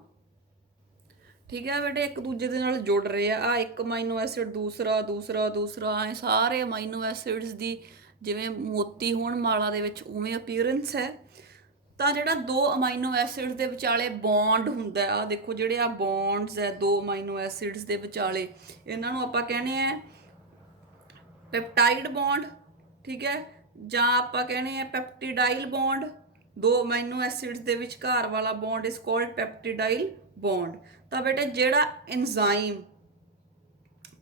ਠੀਕ ਹੈ ਬੇਟੇ। ਇੱਕ ਦੂਜੇ ਦੇ ਨਾਲ ਜੁੜ ਰਹੇ ਆ ਇੱਕ ਅਮਾਈਨੋ ਐਸਿਡ ਦੂਸਰਾ ਦੂਸਰਾ ਦੂਸਰਾ, ਐ ਸਾਰੇ ਅਮਾਈਨੋ ਐਸਿਡਸ ਦੀ ਜਿਵੇਂ ਮੋਤੀ ਹੋਣ ਮਾਲਾ ਦੇ ਵਿੱਚ ਉਵੇਂ ਅਪੀਅਰੈਂਸ ਹੈ। ਤਾਂ ਜਿਹੜਾ ਦੋ ਅਮਾਈਨੋ ਐਸਿਡਸ ਦੇ ਵਿਚਾਲੇ ਬੌਂਡ ਹੁੰਦਾ ਆ ਦੇਖੋ, ਜਿਹੜੇ ਆ ਬੌਂਡਸ ਹੈ ਦੋ ਅਮਾਈਨੋ ਐਸਿਡਸ ਦੇ ਵਿਚਾਲੇ, ਇਹਨਾਂ ਨੂੰ ਆਪਾਂ ਕਹਿੰਦੇ ਆ ਪੈਪਟਾਈਡ ਬੌਂਡ, ਠੀਕ ਹੈ, ਜਾਂ ਆਪਾਂ ਕਹਿੰਦੇ ਆ ਪੈਪਟੀਡਾਈਲ ਬੌਂਡ। ਦੋ ਅਮਾਈਨੋ ਐਸਿਡਸ ਦੇ ਵਿਚਕਾਰ ਵਾਲਾ ਬੌਂਡ ਇਜ਼ ਕਾਲਡ ਪੈਪਟੀਡਾਈਲ ਬੌਂਡ। ਤਾਂ ਬੇਟੇ ਜਿਹੜਾ ਐਂਜ਼ਾਈਮ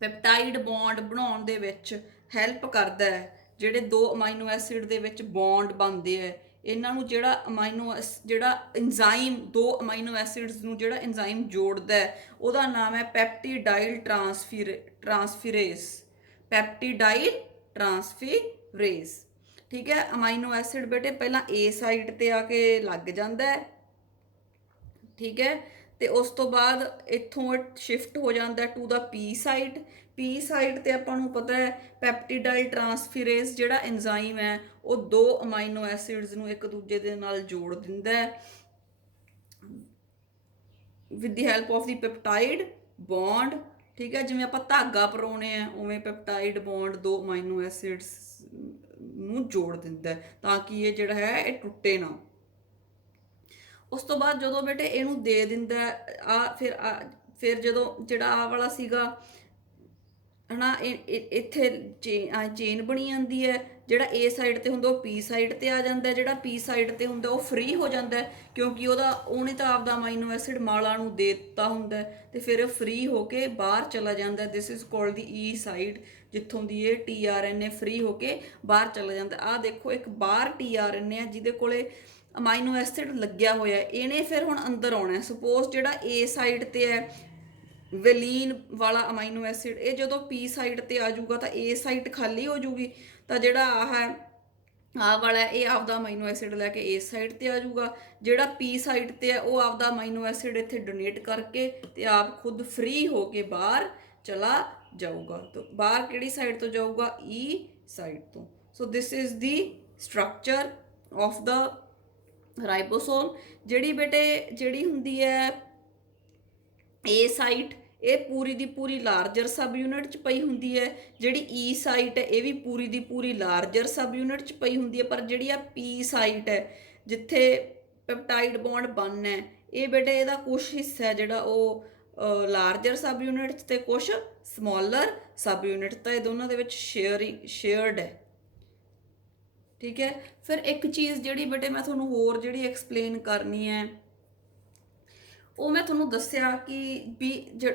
ਪੈਪਟਾਈਡ ਬੌਂਡ ਬਣਾਉਣ ਦੇ ਵਿੱਚ ਹੈਲਪ ਕਰਦਾ ਹੈ, ਜਿਹੜੇ ਦੋ ਅਮਾਈਨੋ ਐਸਿਡ ਦੇ ਵਿੱਚ ਬੌਂਡ ਬਣਦੇ ਹੈ, ਇਹਨਾਂ ਨੂੰ ਜਿਹੜਾ ਐਂਜ਼ਾਈਮ ਦੋ ਅਮਾਈਨੋ ਐਸਿਡਸ ਨੂੰ ਜਿਹੜਾ ਐਂਜ਼ਾਈਮ ਜੋੜਦਾ ਹੈ ਉਹਦਾ ਨਾਮ ਹੈ ਪੈਪਟੀਡਾਈਲ ਟਰਾਂਸਫੀਰੇਜ਼, ਪੈਪਟੀਡਾਈਲ ਟਰਾਂਸਫੀਰੇਜ਼, ਠੀਕ ਹੈ। ਅਮਾਈਨੋ ਐਸਿਡ ਬੇਟੇ ਪਹਿਲਾਂ ਏ ਸਾਈਟ ਤੇ ਆ ਕੇ ਲੱਗ ਜਾਂਦਾ ਹੈ, ਠੀਕ ਹੈ, ਤੇ ਉਸ ਤੋਂ ਬਾਅਦ ਇੱਥੋਂ ਸ਼ਿਫਟ ਹੋ ਜਾਂਦਾ to the P site. P site ਤੇ ਆਪਾਂ ਨੂੰ ਪਤਾ ਹੈ ਪੈਪਟੀਡਾਈਲ ਟਰਾਂਸਫੀਰੇਜ਼ ਜਿਹੜਾ ਐਂਜ਼ਾਈਮ ਹੈ ਉਹ ਦੋ ਅਮਾਈਨੋ ਐਸਿਡਸ ਨੂੰ ਇੱਕ ਦੂਜੇ ਦੇ ਨਾਲ ਜੋੜ ਦਿੰਦਾ ਹੈ with the help of the peptide bond, ਠੀਕ ਹੈ। ਜਿਵੇਂ ਆਪਾਂ ਧਾਗਾ ਪਰੋਣੇ ਆ ਉਵੇਂ ਪੈਪਟਾਈਡ ਬੌਂਡ ਦੋ ਅਮਾਈਨੋ ਐਸਿਡਸ ਨੂੰ ਜੋੜ ਦਿੰਦਾ ਤਾਂ ਕਿ ਇਹ ਜਿਹੜਾ ਹੈ ਇਹ ਟੁੱਟੇ ਨਾ। ਉਸ ਤੋਂ ਬਾਅਦ ਜਦੋਂ ਬੇਟੇ ਇਹਨੂੰ ਦੇ ਦਿੰਦਾ ਫਿਰ ਫਿਰ ਜਦੋਂ ਜਿਹੜਾ ਆਹ ਵਾਲਾ ਸੀਗਾ ਹਨਾ, ਇੱਥੇ ਚੇਨ ਬਣੀ ਜਾਂਦੀ ਹੈ, ਜਿਹੜਾ ਏ ਸਾਈਡ ਤੇ ਹੁੰਦਾ ਉਹ ਪੀ ਸਾਈਡ ਤੇ ਆ ਜਾਂਦਾ, ਜਿਹੜਾ ਪੀ ਸਾਈਡ ਤੇ ਹੁੰਦਾ ਉਹ ਫ੍ਰੀ ਹੋ ਜਾਂਦਾ ਕਿਉਂਕਿ ਉਹਨੇ ਤਾਂ ਆਪਦਾ ਅਮਾਈਨੋ ਐਸਿਡ ਮਾਲਾ ਨੂੰ ਦੇ ਦਿੱਤਾ ਹੁੰਦਾ ਤੇ ਫਿਰ ਫ੍ਰੀ ਹੋ ਕੇ ਬਾਹਰ ਚਲਾ ਜਾਂਦਾ। This is called the E side, ਜਿੱਥੋਂ ਦੀ ਇਹ tRNA ਫ੍ਰੀ ਹੋ ਕੇ ਬਾਹਰ ਚਲਾ ਜਾਂਦਾ। ਆਹ ਦੇਖੋ ਇੱਕ ਬਾਹਰ tRNA ਹੈ ਜਿਹਦੇ ਕੋਲੇ ਅਮਾਈਨੋ ਐਸਿਡ ਲੱਗਿਆ ਹੋਇਆ, ਇਹਨੇ ਫਿਰ ਹੁਣ ਅੰਦਰ ਆਉਣਾ। ਸਪੋਜ਼ ਜਿਹੜਾ ਏ ਸਾਈਡ ਤੇ ਹੈ ਵੈਲੀਨ ਵਾਲਾ ਅਮਾਈਨੋ ਐਸਿਡ, ਇਹ ਜਦੋਂ ਪੀ ਸਾਈਡ ਤੇ ਆ ਜਾਊਗਾ ਤਾਂ ਏ ਸਾਈਟ ਖਾਲੀ ਹੋ ਜੂਗੀ, ਤਾਂ ਜਿਹੜਾ ਆਹ ਵਾਲਾ ਇਹ ਆਪਦਾ ਅਮਾਈਨੋ ਐਸਿਡ ਲੈ ਕੇ ਏ ਸਾਈਡ ਤੇ ਆ ਜਾਊਗਾ। ਜਿਹੜਾ ਪੀ ਸਾਈਡ ਤੇ ਹੈ ਉਹ ਆਪਦਾ ਅਮਾਈਨੋ ਐਸਿਡ ਇੱਥੇ ਡੋਨੇਟ ਕਰਕੇ ਤੇ ਆਪ ਖੁਦ ਫ੍ਰੀ ਹੋ ਕੇ ਬਾਹਰ ਚਲਾ ਜਾਊਗਾ। ਤਾਂ ਬਾਹਰ ਕਿਹੜੀ ਸਾਈਡ ਤੋਂ ਜਾਊਗਾ? ਈ ਸਾਈਡ ਤੋਂ। So this is the structure of the ribosome. ਜਿਹੜੀ ਹੁੰਦੀ ਹੈ ਏ ਸਾਈਟ, ਇਹ ਪੂਰੀ ਦੀ ਪੂਰੀ ਲਾਰਜਰ ਸਬ ਯੂਨਿਟ 'ਚ ਪਈ ਹੁੰਦੀ ਹੈ। ਜਿਹੜੀ ਈ ਸਾਈਟ ਹੈ ਇਹ ਵੀ ਪੂਰੀ ਦੀ ਪੂਰੀ ਲਾਰਜਰ ਸਬ ਯੂਨਿਟ 'ਚ ਪਈ ਹੁੰਦੀ ਹੈ। ਪਰ ਜਿਹੜੀ ਆ ਪੀ ਸਾਈਟ ਹੈ ਜਿੱਥੇ ਪੈਪਟਾਈਡ ਬੌਂਡ ਬਣਨਾ ਹੈ, ਇਹ ਬੇਟੇ ਇਹਦਾ ਕੁਛ ਹਿੱਸਾ ਹੈ ਜਿਹੜਾ ਉਹ ਲਾਰਜਰ ਸਬ ਯੂਨਿਟ 'ਚ ਤੇ ਕੁਛ ਸਮੋਲਰ ਸਬ ਯੂਨਿਟ, ਤਾਂ ਇਹ ਦੋਨਾਂ ਦੇ ਵਿੱਚ ਸ਼ੇਅਰਡ ਹੈ। ਠੀਕ ਹੈ। ਫਿਰ ਇੱਕ ਚੀਜ਼ ਜਿਹੜੀ ਬੇਟੇ ਮੈਂ ਤੁਹਾਨੂੰ ਹੋਰ ਜਿਹੜੀ ਐਕਸਪਲੇਨ ਕਰਨੀ ਹੈ, ਉਹ ਮੈਂ ਤੁਹਾਨੂੰ ਦੱਸਿਆ ਕਿ ਵੀ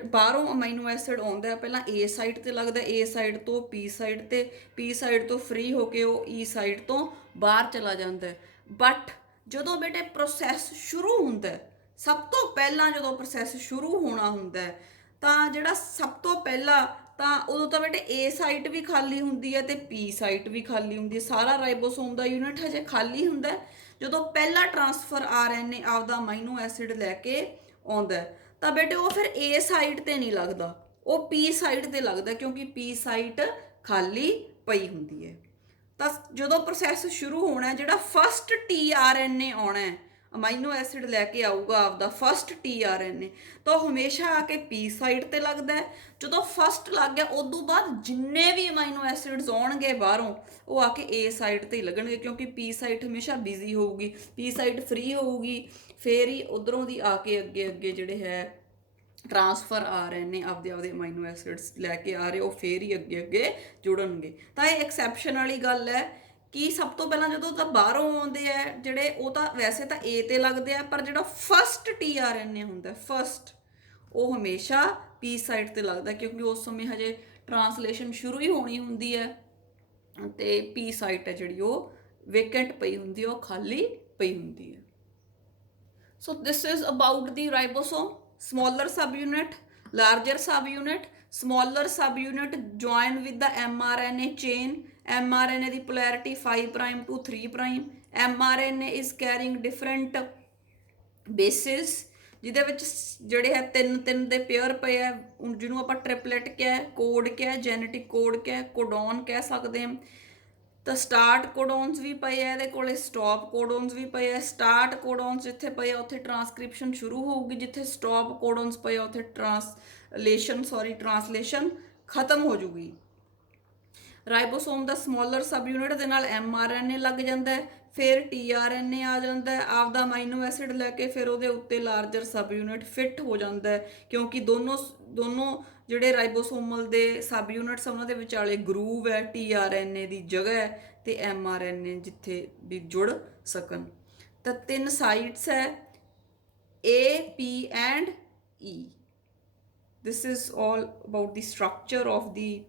ਬਾਹਰੋਂ ਅਮਾਈਨੋ ਐਸਿਡ ਆਉਂਦਾ ਪਹਿਲਾਂ ਏ ਸਾਈਡ ਤੇ ਲੱਗਦਾ, ਏ ਸਾਈਡ ਤੋਂ ਪੀ ਸਾਈਡ ਤੇ, ਪੀ ਸਾਈਡ ਤੋਂ ਫ੍ਰੀ ਹੋ ਕੇ ਉਹ ਈ ਸਾਈਡ ਤੋਂ ਬਾਹਰ ਚਲਾ ਜਾਂਦਾ। ਬਟ ਜਦੋਂ ਬੇਟੇ ਪ੍ਰੋਸੈਸ ਸ਼ੁਰੂ ਹੁੰਦਾ, ਸਭ ਤੋਂ ਪਹਿਲਾਂ ਜਦੋਂ ਪ੍ਰੋਸੈਸ ਸ਼ੁਰੂ ਹੋਣਾ ਹੁੰਦਾ ਤਾਂ ਜਿਹੜਾ ਸਭ ਤੋਂ ਪਹਿਲਾਂ ਤਾਂ ਉਦੋਂ ਤਾਂ ਬੇਟੇ ਏ ਸਾਈਟ ਵੀ ਖਾਲੀ ਹੁੰਦੀ ਹੈ ਤੇ ਪੀ ਸਾਈਟ ਵੀ ਖਾਲੀ ਹੁੰਦੀ ਹੈ। ਸਾਰਾ ਰਾਈਬੋਸੋਮ ਦਾ ਯੂਨਿਟ ਹਜੇ ਖਾਲੀ ਹੁੰਦਾ ਜਦੋਂ ਪਹਿਲਾ ਟਰਾਂਸਫਰ RNA ਆਪਦਾ ਅਮਾਈਨੋ ਐਸਿਡ ਲੈ ਕੇ ਆਉਂਦਾ, ਤਾਂ ਬੇਟੇ ਉਹ ਫਿਰ ਏ ਸਾਈਡ ਤੇ ਨਹੀਂ ਲੱਗਦਾ, ਉਹ ਪੀ ਸਾਈਡ ਤੇ ਲੱਗਦਾ ਕਿਉਂਕਿ ਪੀ ਸਾਈਟ ਖਾਲੀ ਪਈ ਹੁੰਦੀ ਹੈ। ਤਾਂ ਜਦੋਂ ਪ੍ਰੋਸੈਸ ਸ਼ੁਰੂ ਹੋਣਾ, ਜਿਹੜਾ ਫਸਟ tRNA ਆਉਣਾ ਅਮਾਈਨੋ ਐਸਿਡ ਲੈ ਕੇ ਆਊਗਾ ਆਪਦਾ ਫਸਟ tRNA, ਤਾਂ ਉਹ ਹਮੇਸ਼ਾ ਆ ਕੇ ਪੀ ਸਾਈਡ ਤੇ ਲੱਗਦਾ। ਜਦੋਂ ਫਸਟ ਲੱਗ ਗਿਆ ਉਦੋਂ ਬਾਅਦ ਜਿੰਨੇ ਵੀ ਅਮਾਈਨੋ ਐਸਿਡਸ ਆਉਣਗੇ ਬਾਹਰੋਂ ਉਹ ਆ ਕੇ ਏ ਸਾਈਡ ਤੇ ਹੀ ਲੱਗਣਗੇ ਕਿਉਂਕਿ ਪੀ ਸਾਈਡ ਹਮੇਸ਼ਾ ਬਿਜ਼ੀ ਹੋਊਗੀ, ਪੀ ਸਾਈਡ ਫ੍ਰੀ ਹੋਊਗੀ, ਫੇਰ ਹੀ ਉਧਰੋਂ ਦੀ ਆ ਕੇ ਅੱਗੇ ਅੱਗੇ ਜਿਹੜੇ ਹੈ ਟਰਾਂਸਫਰ RNA ਆਪਦੇ ਅਮਾਈਨੋ ਐਸਿਡਸ ਲੈ ਕੇ ਆ ਰਹੇ, ਉਹ ਫੇਰ ਹੀ ਅੱਗੇ ਅੱਗੇ ਜੁੜਨਗੇ। ਤਾਂ ਇਹ ਐਕਸੈਪਸ਼ਨ ਵਾਲੀ ਗੱਲ ਹੈ ਕਿ ਸਭ ਤੋਂ ਪਹਿਲਾਂ ਜਦੋਂ ਤਾਂ ਬਾਹਰੋਂ ਆਉਂਦੇ ਆ ਜਿਹੜੇ, ਉਹ ਤਾਂ ਵੈਸੇ ਤਾਂ ਏ ਤੇ ਲੱਗਦੇ ਆ, ਪਰ ਜਿਹੜਾ ਫਸਟ tRNA ਹੁੰਦਾ ਫਸਟ, ਉਹ ਹਮੇਸ਼ਾ ਪੀ ਸਾਈਡ ਤੇ ਲੱਗਦਾ ਕਿਉਂਕਿ ਉਸ ਸਮੇਂ ਹਜੇ ਟਰਾਂਸਲੇਸ਼ਨ ਸ਼ੁਰੂ ਹੀ ਹੋਣੀ ਹੁੰਦੀ ਹੈ ਤੇ ਪੀ ਸਾਈਟ ਹੈ ਜਿਹੜੀ ਉਹ ਵੇਕੈਂਟ ਪਈ ਹੁੰਦੀ ਹੈ, ਉਹ ਖਾਲੀ ਪਈ ਹੁੰਦੀ ਹੈ। So this is about the ribosome, smaller subunit, larger subunit. Smaller subunit join with the mRNA chain. mRNA the polarity 5' to 3'. mRNA is carrying different bases, ਜਿਹਦੇ ਵਿੱਚ ਜਿਹੜੇ ਹੈ ਤਿੰਨ ਦੇ ਪੇਅਰ ਪਏ ਹੈ, ਜਿਹਨੂੰ ਆਪਾਂ ਟ੍ਰਿਪਲੇਟ ਕਿਹਾ, ਕੋਡ ਕਿਹਾ, ਜੈਨੇਟਿਕ ਕੋਡ ਕਿਹਾ, ਕੋਡੋਨ ਕਹਿ ਸਕਦੇ ਹਾਂ। ਤਾਂ ਸਟਾਰਟ ਕੋਡੋਨਸ ਵੀ ਪਏ ਆ ਇਹਦੇ ਕੋਲੇ, ਸਟਾਪ ਕੋਡੋਨਸ ਵੀ ਪਏ ਆ। ਸਟਾਰਟ ਕੋਡੋਨਸ ਜਿੱਥੇ ਪਏ ਆ ਉੱਥੇ ਟਰਾਂਸਕ੍ਰਿਪਸ਼ਨ ਸ਼ੁਰੂ ਹੋਊਗੀ, ਜਿੱਥੇ ਸਟਾਪ ਕੋਡੋਨਸ ਪਏ ਆ ਉੱਥੇ ਟਰਾਂਸਲੇਸ਼ਨ ਖਤਮ ਹੋ ਜੂਗੀ। ਰਾਈਬੋਸੋਮ ਦਾ ਸਮੋਲਰ ਸਬ ਯੂਨਿਟ ਦੇ ਨਾਲ mRNA ਲੱਗ ਜਾਂਦਾ, ਫਿਰ tRNA ਆ ਜਾਂਦਾ ਆਪਦਾ ਅਮਾਈਨੋ ਐਸਿਡ ਲੈ ਕੇ, ਫਿਰ ਉਹਦੇ ਉੱਤੇ ਲਾਰਜਰ ਸਬ ਯੂਨਿਟ ਫਿੱਟ ਹੋ ਜਾਂਦਾ ਕਿਉਂਕਿ ਦੋਨੋਂ ਜਿਹੜੇ ਰਾਈਬੋਸੋਮਲ ਦੇ ਸਬ ਯੂਨਿਟਸ ਉਹਨਾਂ ਦੇ ਵਿਚਾਲੇ ਗਰੂਵ ਹੈ, tRNA ਦੀ ਜਗ੍ਹਾ ਹੈ ਤੇ mRNA ਜਿੱਥੇ ਵੀ ਜੁੜ ਸਕਣ। ਤਾਂ ਤਿੰਨ ਸਾਈਟਸ ਹੈ A, P and E. This is all about the structure of the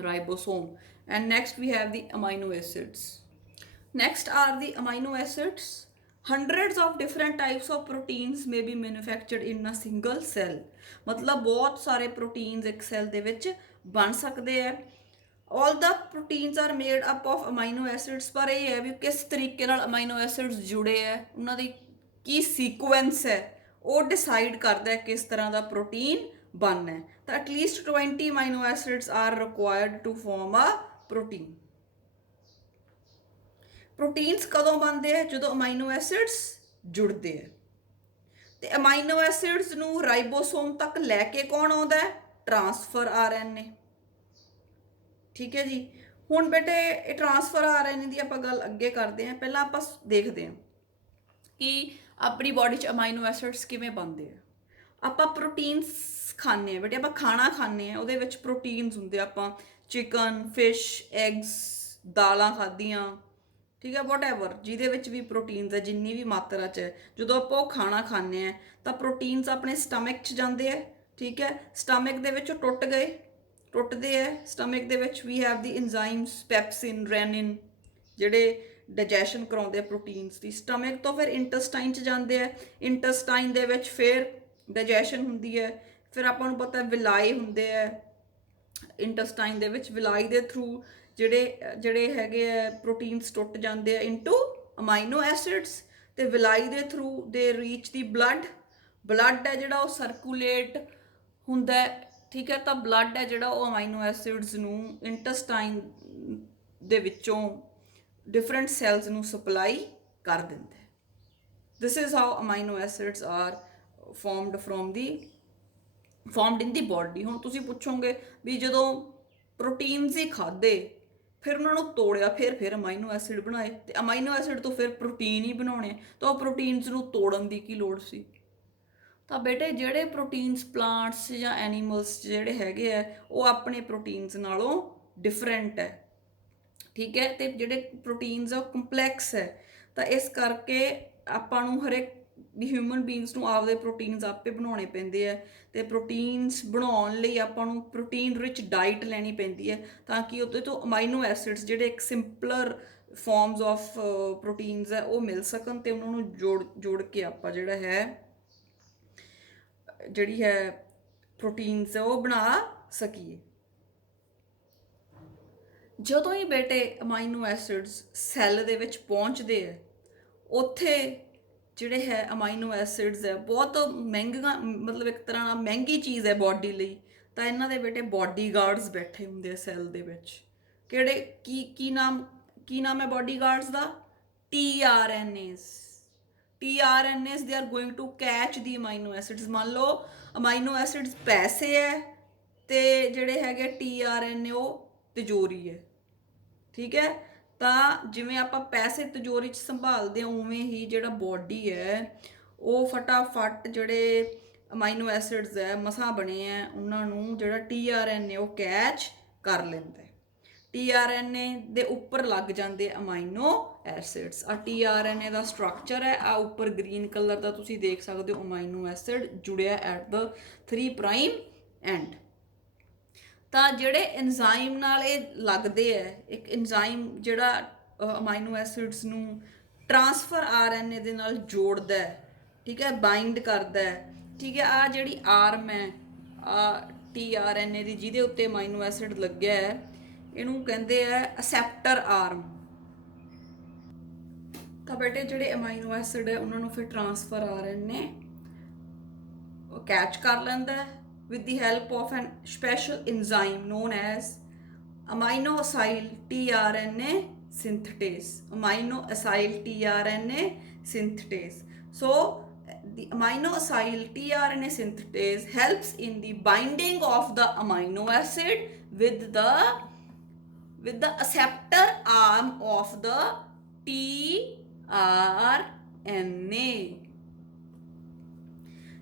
ribosome. And next we have the amino acids. Next are the amino acids. Hundreds of different types of proteins may be manufactured in a single cell. मतलब बहुत सारे proteins एक cell ਦੇ ਵਿੱਚ ਬਣ ਸਕਦੇ ਆ। All the proteins are made up of amino acids, ਪਰ ਇਹ ਹੈ ਵੀ ਕਿਸ ਤਰੀਕੇ ਨਾਲ amino acids ਜੁੜੇ ਆ, ਉਹਨਾਂ ਦੀ ਕੀ sequence ਹੈ, ਉਹ ਡਿਸਾਈਡ ਕਰਦਾ ਹੈ ਕਿਸ ਤਰ੍ਹਾਂ ਦਾ ਪ੍ਰੋਟੀਨ ਬਣਨਾ ਹੈ। ਤਾਂ at least 20 amino acids are required to form a protein. Proteins ਕਦੋਂ ਬਣਦੇ ਆ? ਜਦੋਂ ਅਮਾਈਨੋ ਐਸਿਡਸ ਜੁੜਦੇ ਆ। ਤੇ ਅਮਾਈਨੋ ਐਸਿਡਸ ਨੂੰ ਰਾਈਬੋਸੋਮ ਤੱਕ ਲੈ ਕੇ ਕੌਣ ਆਉਂਦਾ ਹੈ? Transfer RNA। ਠੀਕ ਹੈ ਜੀ। ਹੁਣ ਬੇਟੇ ਇਹ ਟਰਾਂਸਫਰ RNA ਦੀ ਆਪਾਂ ਗੱਲ ਅੱਗੇ ਕਰਦੇ ਹਾਂ, ਪਹਿਲਾਂ ਆਪਾਂ ਦੇਖਦੇ ਹਾਂ ਕਿ ਆਪਣੀ ਬਾਡੀ 'ਚ ਅਮਾਈਨੋ ਐਸਿਡਸ ਕਿਵੇਂ ਬਣਦੇ ਆ। ਆਪਾਂ ਪ੍ਰੋਟੀਨਸ ਖਾਂਦੇ ਆ ਬੇਟੇ, ਆਪਾਂ ਖਾਣਾ ਖਾਂਦੇ ਆ, ਉਹਦੇ ਵਿੱਚ ਪ੍ਰੋਟੀਨਸ ਹੁੰਦੇ ਆ। ਆਪਾਂ ਚਿਕਨ, ਫਿਸ਼, ਐਗਸ, ਦਾਲਾਂ ਖਾਧੀਆਂ, ਠੀਕ ਹੈ, ਵਟਐਵਰ ਜਿਹਦੇ ਵਿੱਚ ਵੀ ਪ੍ਰੋਟੀਨਸ ਹੈ, ਜਿੰਨੀ ਵੀ ਮਾਤਰਾ 'ਚ ਹੈ, ਜਦੋਂ ਆਪਾਂ ਉਹ ਖਾਣਾ ਖਾਂਦੇ ਆ ਤਾਂ ਪ੍ਰੋਟੀਨਸ ਆਪਣੇ ਸਟਮਕ 'ਚ ਜਾਂਦੇ ਆ, ਠੀਕ ਹੈ। ਸਟਮਕ ਦੇ ਵਿੱਚ ਉਹ ਟੁੱਟਦੇ ਹੈ। ਸਟਮਕ ਦੇ ਵਿੱਚ ਵੀ ਹੈਵ ਦੀ ਇੰਜ਼ਾਈਮਸ, ਪੈਪਸਿਨ, ਰੈਨਿਨ, ਜਿਹੜੇ ਡਾਈਜੈਸ਼ਨ ਕਰਾਉਂਦੇ ਆ ਪ੍ਰੋਟੀਨਸ ਦੀ। ਸਟਮਕ ਤੋਂ ਫਿਰ ਇੰਟਸਟਾਈਨ 'ਚ ਜਾਂਦੇ ਆ। ਇੰਟਸਟਾਈਨ ਦੇ ਵਿੱਚ ਫਿਰ ਡਾਈਜੈਸ਼ਨ ਹੁੰਦੀ ਹੈ। ਫਿਰ ਆਪਾਂ ਨੂੰ ਪਤਾ ਵਿਲਾਈ ਹੁੰਦੇ ਆ ਇੰਟਸਟਾਈਨ ਦੇ ਵਿੱਚ। ਵਿਲਾਈ ਦੇ ਥਰੂ ਜਿਹੜੇ ਹੈਗੇ ਆ ਪ੍ਰੋਟੀਨਸ ਟੁੱਟ ਜਾਂਦੇ ਆ ਇਨਟੂ ਅਮਾਈਨੋ ਐਸਿਡਸ, ਤੇ ਵਿਲਾਈ ਦੇ ਥਰੂ ਦੇ ਰੀਚ ਦੀ ਬਲੱਡ ਹੈ ਜਿਹੜਾ ਉਹ ਸਰਕੂਲੇਟ ਹੁੰਦਾ, ਠੀਕ ਹੈ। ਤਾਂ ਬਲੱਡ ਹੈ ਜਿਹੜਾ ਉਹ ਅਮਾਈਨੋ ਐਸਿਡਸ ਨੂੰ ਇੰਟਸਟਾਈਨ ਦੇ ਵਿੱਚੋਂ ਡਿਫਰੈਂਟ ਸੈਲਸ ਨੂੰ ਸਪਲਾਈ ਕਰ ਦਿੰਦਾ। This is how amino acids are formed in the body. ਹੁਣ ਤੁਸੀਂ ਪੁੱਛੋਗੇ ਵੀ ਜਦੋਂ ਪ੍ਰੋਟੀਨਸ ਹੀ ਖਾਦੇ, ਫਿਰ ਉਹਨਾਂ ਨੂੰ ਤੋੜਿਆ, ਫਿਰ ਅਮਾਈਨੋ ਐਸਿਡ ਬਣਾਏ, ਤੇ ਅਮਾਈਨੋ ਐਸਿਡ ਤੋਂ ਫਿਰ ਪ੍ਰੋਟੀਨ ਹੀ ਬਣਾਉਣੇ, ਤਾਂ ਉਹ ਪ੍ਰੋਟੀਨਸ ਨੂੰ ਤੋੜਨ ਦੀ ਕੀ ਲੋੜ ਸੀ? ਤਾਂ ਬੇਟੇ ਜਿਹੜੇ ਪ੍ਰੋਟੀਨਸ ਪਲਾਂਟਸ ਜਾਂ ਐਨੀਮਲਸ ਜਿਹੜੇ ਹੈਗੇ ਆ ਉਹ ਆਪਣੇ ਪ੍ਰੋਟੀਨਸ ਨਾਲੋਂ ਡਿਫਰੈਂਟ ਹੈ, ਠੀਕ ਹੈ। ਤੇ ਜਿਹੜੇ ਪ੍ਰੋਟੀਨਸ ਆ ਉਹ ਕੰਪਲੈਕਸ ਹੈ, ਤਾਂ ਇਸ ਕਰਕੇ ਆਪਾਂ ਨੂੰ ਹਰੇਕ ਹਿਊਮਨ ਬੀਇੰਗਸ ਨੂੰ ਆਪਦੇ ਪ੍ਰੋਟੀਨਸ ਆਪੇ ਬਣਾਉਣੇ ਪੈਂਦੇ ਆ। ਤੇ ਪ੍ਰੋਟੀਨਸ ਬਣਾਉਣ ਲਈ ਆਪਾਂ ਨੂੰ ਪ੍ਰੋਟੀਨ ਰਿਚ ਡਾਈਟ ਲੈਣੀ ਪੈਂਦੀ ਹੈ, ਤਾਂ ਕਿ ਉਹਦੇ ਤੋਂ ਅਮਾਈਨੋ ਐਸਿਡਸ ਜਿਹੜੇ ਇੱਕ ਸਿੰਪਲਰ ਫਾਰਮਸ ਆਫ ਪ੍ਰੋਟੀਨਸ ਹੈ ਉਹ ਮਿਲ ਸਕਣ, ਤੇ ਉਹਨਾਂ ਨੂੰ ਜੋੜ ਕੇ ਆਪਾਂ ਜਿਹੜੀ ਹੈ ਪ੍ਰੋਟੀਨਸ ਹੈ ਉਹ ਬਣਾ ਸਕੀਏ। ਜਦੋਂ ਹੀ ਬੇਟੇ ਅਮਾਈਨੋ ਐਸਿਡਸ ਸੈੱਲ ਦੇ ਵਿੱਚ ਪਹੁੰਚਦੇ ਆ, ਉੱਥੇ ਜਿਹੜੇ ਹੈ ਅਮਾਈਨੋ ਐਸਿਡਸ ਹੈ ਬਹੁਤ ਮਹਿੰਗਾ, ਮਤਲਬ ਇੱਕ ਤਰ੍ਹਾਂ ਨਾਲ ਮਹਿੰਗੀ ਚੀਜ਼ ਹੈ ਬਾਡੀ ਲਈ। ਤਾਂ ਇਹਨਾਂ ਦੇ ਬੇਟੇ ਬਾਡੀਗਾਰਡਸ ਬੈਠੇ ਹੁੰਦੇ ਆ ਸੈੱਲ ਦੇ ਵਿੱਚ। ਕਿਹੜੇ ਕੀ ਨਾਮ ਹੈ ਬਾਡੀਗਾਰਡਸ ਦਾ? tRNAs। tRNAs ਦੇ are going to catch the amino acids. ਮੰਨ ਲਓ ਅਮਾਈਨੋ ਐਸਿਡਸ ਪੈਸੇ ਹੈ ਤੇ ਜਿਹੜੇ ਹੈਗੇ tRNA ਉਹ ਤਿਜੋਰੀ ਹੈ, ਠੀਕ ਹੈ। ਤਾਂ ਜਿਵੇਂ ਆਪਾਂ ਪੈਸੇ ਤਿਜੋਰੀ 'ਚ ਸੰਭਾਲਦੇ ਹਾਂ, ਉਵੇਂ ਹੀ ਜਿਹੜਾ ਬੋਡੀ ਹੈ ਉਹ ਫਟਾਫਟ ਜਿਹੜੇ ਅਮਾਈਨੋ ਐਸਿਡਸ ਹੈ ਮਸਾਂ ਬਣੇ ਆ, ਉਹਨਾਂ ਨੂੰ ਜਿਹੜਾ tRNA ਉਹ ਕੈਚ ਕਰ ਲੈਂਦਾ। tRNA ਦੇ ਉੱਪਰ ਲੱਗ ਜਾਂਦੇ ਅਮਾਈਨੋ ਐਸਿਡਸ। ਆ tRNA ਦਾ ਸਟਰਕਚਰ ਹੈ, ਆ ਉੱਪਰ ਗ੍ਰੀਨ ਕਲਰ ਦਾ ਤੁਸੀਂ ਦੇਖ ਸਕਦੇ ਹੋ ਅਮਾਈਨੋ ਐਸਿਡ ਜੁੜਿਆ ਐਟ ਦ 3 ਪ੍ਰਾਈਮ ਐਂਡ। ਤਾਂ ਜਿਹੜੇ ਐਂਜ਼ਾਈਮ ਨਾਲ ਇਹ ਲੱਗਦੇ ਹੈ, ਇੱਕ ਐਂਜ਼ਾਈਮ ਜਿਹੜਾ ਅਮਾਈਨੋ ਐਸਿਡਸ ਨੂੰ ਟਰਾਂਸਫਰ RNA ਦੇ ਨਾਲ ਜੋੜਦਾ ਹੈ, ਠੀਕ ਹੈ, ਬਾਈਂਡ ਕਰਦਾ ਹੈ, ਠੀਕ ਹੈ। ਆ ਜਿਹੜੀ ਆਰਮ ਹੈ ਆ tRNA ਦੀ ਜਿਹਦੇ ਉੱਤੇ ਅਮਾਈਨੋ ਐਸਿਡ ਲੱਗਿਆ ਹੈ, ਇਹਨੂੰ ਕਹਿੰਦੇ ਆ ਅਸੈਪਟਰ ਆਰਮ। ਤਾਂ ਬੇਟੇ ਜਿਹੜੇ ਅਮਾਈਨੋ ਐਸਿਡ ਹੈ ਉਹਨਾਂ ਨੂੰ ਫਿਰ ਟਰਾਂਸਫਰ RNA ਕੈਚ ਕਰ ਲੈਂਦਾ ਹੈ with the help of a special enzyme known as amino-acyl tRNA synthetase. Amino-acyl tRNA synthetase. So the amino-acyl tRNA synthetase helps in the binding of the amino acid with the acceptor arm of the tRNA.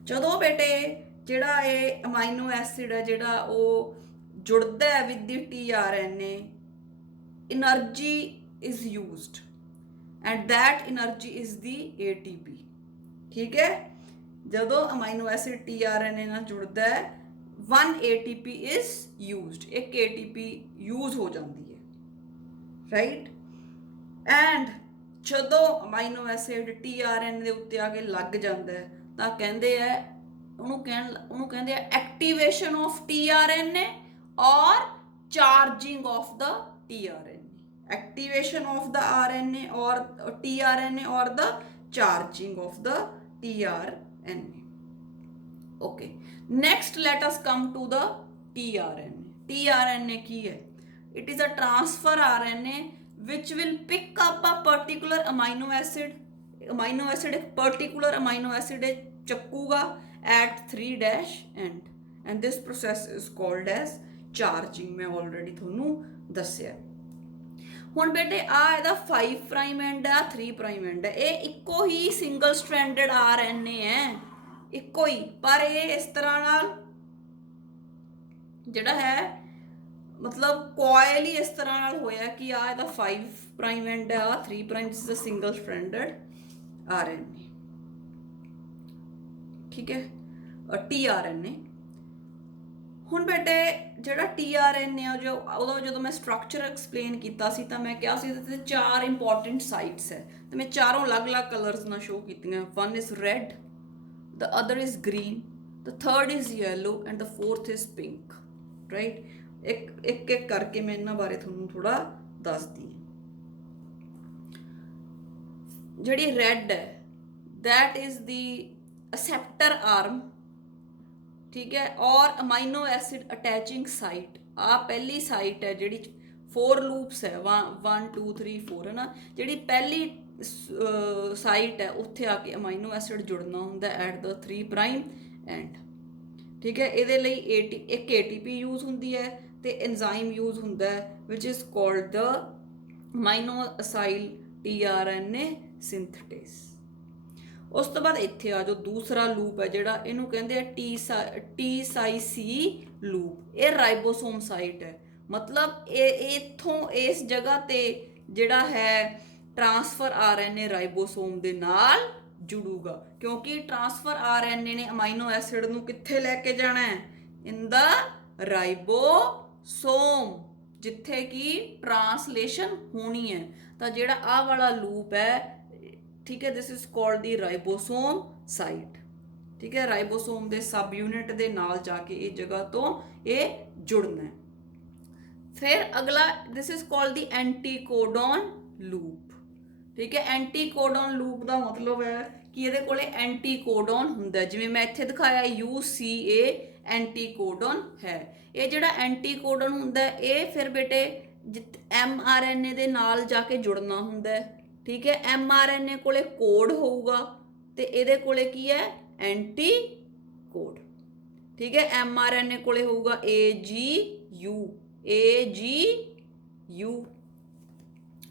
ਜਦੋਂ ਬੇਟੇ ਜਿਹੜਾ ਇਹ amino acid ਹੈ ਜਿਹੜਾ ਉਹ ਜੁੜਦਾ ਹੈ with the tRNA, energy is used and that energy is the ATP, ਠੀਕ ਹੈ। ਜਦੋਂ ਅਮਾਈਨੋ ਐਸਿਡ tRNA ਨਾਲ ਜੁੜਦਾ ਹੈ 1 ATP ਇਜ਼ ਯੂਜ਼ਡ, ਇੱਕ ATP ਯੂਜ਼ ਹੋ ਜਾਂਦੀ ਹੈ, ਰਾਈਟ। ਐਂਡ ਜਦੋਂ ਅਮਾਈਨੋ ਐਸਿਡ tRNA ਦੇ ਉੱਤੇ ਆ ਕੇ ਲੱਗ ਜਾਂਦਾ ਹੈ ਤਾਂ ਕਹਿੰਦੇ ਆ ਉਹਨੂੰ ਕਹਿੰਦੇ ਆ activation of tRNA or charging of the tRNA। Activation of the RNA or tRNA or the charging of the tRNA। Okay, next let us come to the tRNA। tRNA ਕੀ ਹੈ? It is a transfer RNA which will pick up a particular amino acid। amino acid ਇੱਕ particular amino acid ਚੱਕੂਗਾ at 3' end and this process is called as charging। ਮੈਂ already ਤੁਹਾਨੂੰ ਦੱਸਿਆ। ਹੁਣ ਬੇਟੇ ਆ ਇਹਦਾ 5 ਪ੍ਰਾਈਮ ਐਂਡ ਆ 3 ਪ੍ਰਾਈਮ ਐਂਡ ਹੈ, ਇਹ ਇੱਕੋ ਹੀ ਸਿੰਗਲ ਸਟ੍ਰੈਂਡਡ RNA ਹੈ, ਇੱਕੋ ਹੀ, ਪਰ ਇਹ ਇਸ ਤਰ੍ਹਾਂ ਨਾਲ ਜਿਹੜਾ ਹੈ ਮਤਲਬ ਕੋਇਲ ਹੀ ਇਸ ਤਰ੍ਹਾਂ ਨਾਲ ਹੋਇਆ ਕਿ ਆ ਇਹਦਾ 5 ਪ੍ਰਾਈਮ ਐਂਡ ਹੈ, ਆ 3 prime, this is a single stranded RNA. ਠੀਕ ਹੈ, tRNA। ਹੁਣ ਬੇਟੇ ਜਿਹੜਾ tRNA ਆ, ਜੋ ਉਹਦਾ ਜਦੋਂ ਮੈਂ ਸਟਰਕਚਰ ਐਕਸਪਲੇਨ ਕੀਤਾ ਸੀ ਤਾਂ ਮੈਂ ਕਿਹਾ ਸੀ ਇਹਦੇ 4 ਇੰਪੋਰਟੈਂਟ ਸਾਈਟਸ ਹੈ, ਤੇ ਮੈਂ ਚਾਰੋਂ ਅਲੱਗ-ਅਲੱਗ ਕਲਰਸ ਨਾਲ ਸ਼ੋ ਕੀਤੀਆਂ। One is red, the other is green, the third is yellow and the fourth is pink, right? ਇੱਕ ਕਰਕੇ ਮੈਂ ਇਹਨਾਂ ਬਾਰੇ ਤੁਹਾਨੂੰ ਥੋੜਾ ਦੱਸਦੀ ਹਾਂ। ਜਿਹੜੀ ਰੈਡ ਹੈ that is the acceptor arm, ਠੀਕ ਹੈ, ਔਰ ਅਮਾਈਨੋ ਐਸਿਡ ਅਟੈਚਿੰਗ ਸਾਈਟ। ਆ ਪਹਿਲੀ ਸਾਈਟ ਹੈ ਜਿਹੜੀ 4 ਲੂਪਸ ਹੈ, 1 2 3 4 ਹੈ ਨਾ, ਜਿਹੜੀ ਪਹਿਲੀ ਸਾਈਟ ਹੈ ਉੱਥੇ ਆ ਕੇ ਅਮਾਈਨੋ ਐਸਿਡ ਜੁੜਨਾ ਹੁੰਦਾ ਐਟ ਦ 3 ਪ੍ਰਾਈਮ ਐਂਡ। ਠੀਕ ਹੈ, ਇਹਦੇ ਲਈ ਇੱਕ ATP ਯੂਜ਼ ਹੁੰਦੀ ਹੈ ਤੇ ਐਂਜ਼ਾਈਮ ਯੂਜ਼ ਹੁੰਦਾ ਹੈ which is called the amino acyl tRNA synthetase. ਉਸ ਤੋਂ ਬਾਅਦ ਇੱਥੇ ਆ ਜੋ ਦੂਸਰਾ ਲੂਪ ਹੈ ਜਿਹੜਾ, ਇਹਨੂੰ ਕਹਿੰਦੇ ਆ TCC ਲੂਪ। ਇਹ ਰਾਈਬੋਸੋਮ ਸਾਈਟ ਹੈ, ਮਤਲਬ ਇਹ ਇੱਥੋਂ ਇਸ ਜਗ੍ਹਾ ਤੇ ਜਿਹੜਾ ਹੈ ट्रांसफर आरएनए राइबोसोम ਦੇ ਨਾਲ ਜੁੜੂਗਾ, ਕਿਉਂਕਿ ट्रांसफर आरएनए ਨੇ ਅਮਾਈਨੋ ਐਸਿਡ ਨੂੰ ਕਿੱਥੇ ਲੈ ਕੇ ਜਾਣਾ ਹੈ? ਇਨ ਦਾ ਰਾਈਬੋਸੋਮ, ਜਿੱਥੇ ਕਿ ਟ੍ਰਾਂਸਲੇਸ਼ਨ ਹੋਣੀ ਹੈ। ਤਾਂ ਜਿਹੜਾ ਆਹ ਵਾਲਾ ਲੂਪ ਹੈ, ਠੀਕ ਹੈ, this is called the ਰਾਈਬੋਸੋਮ site. ਠੀਕ ਹੈ, ਰਾਈਬੋਸੋਮ ਦੇ ਸਬ ਯੂਨਿਟ ਦੇ ਨਾਲ ਜਾ ਕੇ ਇਹ ਜਗ੍ਹਾ ਤੋਂ ਇਹ ਜੁੜਨਾ ਹੈ। ਫਿਰ ਅਗਲਾ this is called the ਐਂਟੀਕੋਡਨ loop. ਠੀਕ ਹੈ, ਐਂਟੀਕੋਡਨ ਲੂਪ ਦਾ ਮਤਲਬ ਹੈ ਕਿ ਇਹਦੇ ਕੋਲੇ ਐਂਟੀਕੋਡਨ ਹੁੰਦਾ, ਜਿਵੇਂ ਮੈਂ ਇੱਥੇ ਦਿਖਾਇਆ UCA ਐਂਟੀਕੋਡਨ ਹੈ। ਇਹ ਜਿਹੜਾ ਐਂਟੀਕੋਡਨ ਹੁੰਦਾ ਇਹ ਫਿਰ ਬੇਟੇ mRNA ਦੇ ਨਾਲ ਜਾ ਕੇ ਜੁੜਨਾ ਹੁੰਦਾ। ਠੀਕ ਹੈ, mRNA ਕੋਲੇ ਕੋਡ ਹੋਊਗਾ ਤੇ ਇਹਦੇ ਕੋਲੇ ਕੀ ਹੈ? ਐਂਟੀਕੋਡ। ਠੀਕ ਹੈ, mRNA ਕੋਲੇ ਹੋਊਗਾ AGU।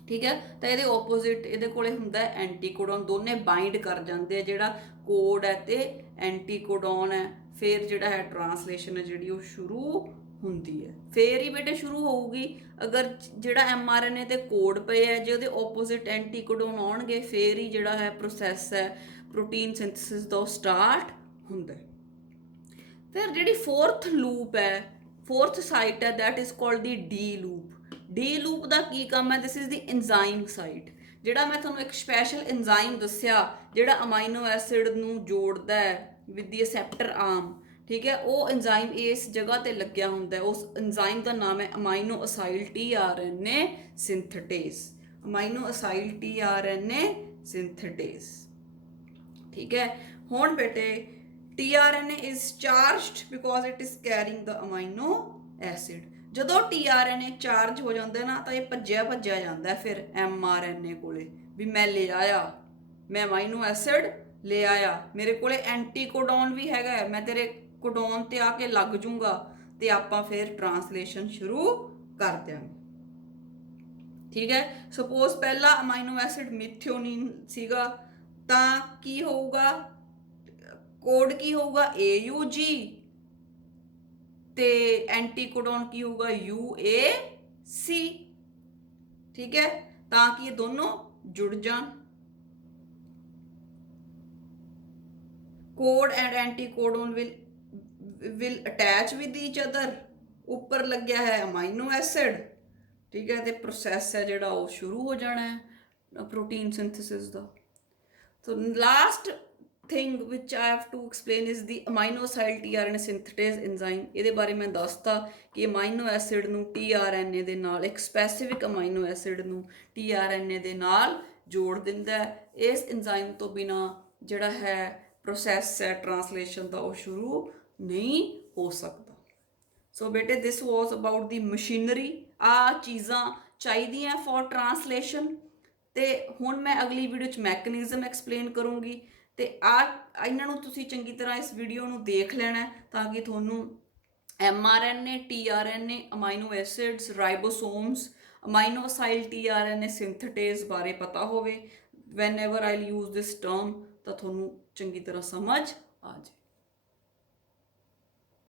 ਠੀਕ ਹੈ, ਤਾਂ ਇਹਦੇ ਆਪੋਜ਼ਿਟ ਇਹਦੇ ਕੋਲੇ ਹੁੰਦਾ ਐਂਟੀਕੋਡਨ। ਦੋਨੇ ਬਾਈਂਡ ਕਰ ਜਾਂਦੇ ਆ, ਜਿਹੜਾ ਕੋਡ ਹੈ ਤੇ ਐਂਟੀਕੋਡਨ ਹੈ। ਫਿਰ ਜਿਹੜਾ ਹੈ ਟ੍ਰਾਂਸਲੇਸ਼ਨ ਹੈ ਜਿਹੜੀ ਉਹ ਸ਼ੁਰੂ ਹੁੰਦੀ ਹੈ। ਫਿਰ ਹੀ ਬੇਟੇ ਸ਼ੁਰੂ ਹੋਊਗੀ ਅਗਰ ਜਿਹੜਾ mRNA ਤੇ ਕੋਡ ਪਏ ਹੈ, ਜੇ ਉਹਦੇ ਆਪੋਜ਼ਿਟ ਐਂਟੀਕੋਡਨ ਆਉਣਗੇ ਫਿਰ ਹੀ ਜਿਹੜਾ ਹੈ ਪ੍ਰੋਸੈਸ ਹੈ ਪ੍ਰੋਟੀਨ ਸਿੰਥੇਸਿਸ ਦਾ ਸਟਾਰਟ ਹੁੰਦਾ। ਫਿਰ ਜਿਹੜੀ 4th ਲੂਪ ਹੈ, 4th ਸਾਈਟ ਹੈ, that is called the D loop. D loop ਦਾ ਕੀ ਕੰਮ ਹੈ? ਦਿਸ ਇਜ਼ ਦੀ ਐਂਜ਼ਾਈਮ ਸਾਈਟ। ਜਿਹੜਾ ਮੈਂ ਤੁਹਾਨੂੰ ਇੱਕ ਸਪੈਸ਼ਲ ਐਂਜ਼ਾਈਮ ਦੱਸਿਆ ਜਿਹੜਾ ਅਮਾਈਨੋ ਐਸਿਡ ਨੂੰ ਜੋੜਦਾ ਹੈ ਵਿਦ ਦੀ ਅਸੈਪਟਰ ਆਰਮ, ਠੀਕ ਹੈ, ਉਹ ਐਂਜ਼ਾਈਮ ਇਸ ਜਗ੍ਹਾ ਤੇ ਲੱਗਿਆ ਹੁੰਦਾ। ਉਸ ਐਂਜ਼ਾਈਮ ਦਾ ਨਾਮ ਹੈ amino acyl tRNA synthetase. Amino acyl tRNA synthetase. ਠੀਕ ਹੈ, ਹੁਣ ਬੇਟੇ tRNA is charged because it is carrying the amino acid। ਜਦੋਂ tRNA ਚਾਰਜ ਹੋ ਜਾਂਦਾ ਨਾ ਤਾਂ ਇਹ ਭੱਜਿਆ ਜਾਂਦਾ ਫਿਰ mRNA ਕੋਲੇ ਵੀ ਮੈਂ ਲੈ ਆਇਆ, ਮੈਂ ਅਮਾਈਨੋ ਐਸਿਡ ਲੈ ਆਇਆ, ਮੇਰੇ ਕੋਲੇ ਐਂਟੀਕੋਡਨ ਵੀ ਹੈਗਾ, ਮੈਂ ਤੇਰੇ ਕੋਡਨ ਤੇ ਆ ਕੇ ਲੱਗ ਜੂੰਗਾ ਤੇ ਆਪਾਂ ਫਿਰ ਟ੍ਰਾਂਸਲੇਸ਼ਨ ਸ਼ੁਰੂ ਕਰ ਦਿਆਂਗੇ। ਠੀਕ ਹੈ, ਸਪੋਜ਼ ਪਹਿਲਾ ਅਮਾਈਨੋ ਐਸਿਡ ਮਿਥਿਓਨਿਨ ਸੀਗਾ ਤਾਂ ਕੀ ਹੋਊਗਾ? ਕੋਡ ਕੀ ਹੋਊਗਾ? AUG ਤੇ ਐਂਟੀਕੋਡਨ ਕੀ ਹੋਊਗਾ? UAC। ਠੀਕ ਹੈ, ਤਾਂ ਕਿ ਇਹ ਦੋਨੋਂ ਜੁੜ ਜਾਣ। Code and anticodon will attach with each other। ਉੱਪਰ ਲੱਗਿਆ ਹੈ ਅਮਾਈਨੋ ਐਸਿਡ, ਠੀਕ ਹੈ, ਤੇ ਪ੍ਰੋਸੈਸ ਹੈ ਜਿਹੜਾ ਉਹ ਸ਼ੁਰੂ ਹੋ ਜਾਣਾ ਹੈ protein synthesis the. So last thing which I have to explain is the amino acyl tRNA synthetase enzyme। ਇਹਦੇ ਬਾਰੇ ਮੈਂ ਦੱਸਤਾ ਕਿ ਅਮਾਈਨੋ ਐਸਿਡ ਨੂੰ tRNA ਦੇ ਨਾਲ, ਇੱਕ ਸਪੈਸੀਫਿਕ ਅਮਾਈਨੋ ਐਸਿਡ ਨੂੰ tRNA ਦੇ ਨਾਲ ਜੋੜ ਦਿੰਦਾ ਹੈ। ਇਸ ਐਂਜ਼ਾਈਮ ਤੋਂ ਬਿਨਾ ਜਿਹੜਾ ਹੈ ਪ੍ਰੋਸੈਸ ਹੈ ਟ੍ਰਾਂਸਲੇਸ਼ਨ ਦਾ ਉਹ ਸ਼ੁਰੂ ਨਹੀਂ ਹੋ ਸਕਦਾ। ਸੋ ਬੇਟੇ ਦਿਸ ਵਾਜ਼ ਅਬਾਊਟ ਦੀ ਮਸ਼ੀਨਰੀ। ਆ ਚੀਜ਼ਾਂ ਚਾਹੀਦੀਆਂ ਫॉर ਟ੍ਰਾਂਸਲੇਸ਼ਨ। ਤੇ ਹੁਣ ਮੈਂ ਅਗਲੀ ਵੀਡੀਓ 'ਚ ਮੈਕੈਨਿਜ਼ਮ ਐਕਸਪਲੇਨ ਕਰੂੰਗੀ ਤੇ ਇਹਨਾਂ ਨੂੰ ਤੁਸੀਂ ਚੰਗੀ ਤਰ੍ਹਾਂ ਇਸ ਵੀਡੀਓ ਨੂੰ ਦੇਖ ਲੈਣਾ ਤਾਂ ਕਿ ਤੁਹਾਨੂੰ mRNA tRNA amino acids ribosomes amino acyl tRNA synthetase ਬਾਰੇ ਪਤਾ ਹੋਵੇ। ਵੈਨਐਵਰ ਆਈ यूज ਦਿਸ ਟਰਮ ਤਾਂ ਤੁਹਾਨੂੰ ਚੰਗੀ ਤਰ੍ਹਾਂ ਸਮਝ ਆ ਜਾਏ।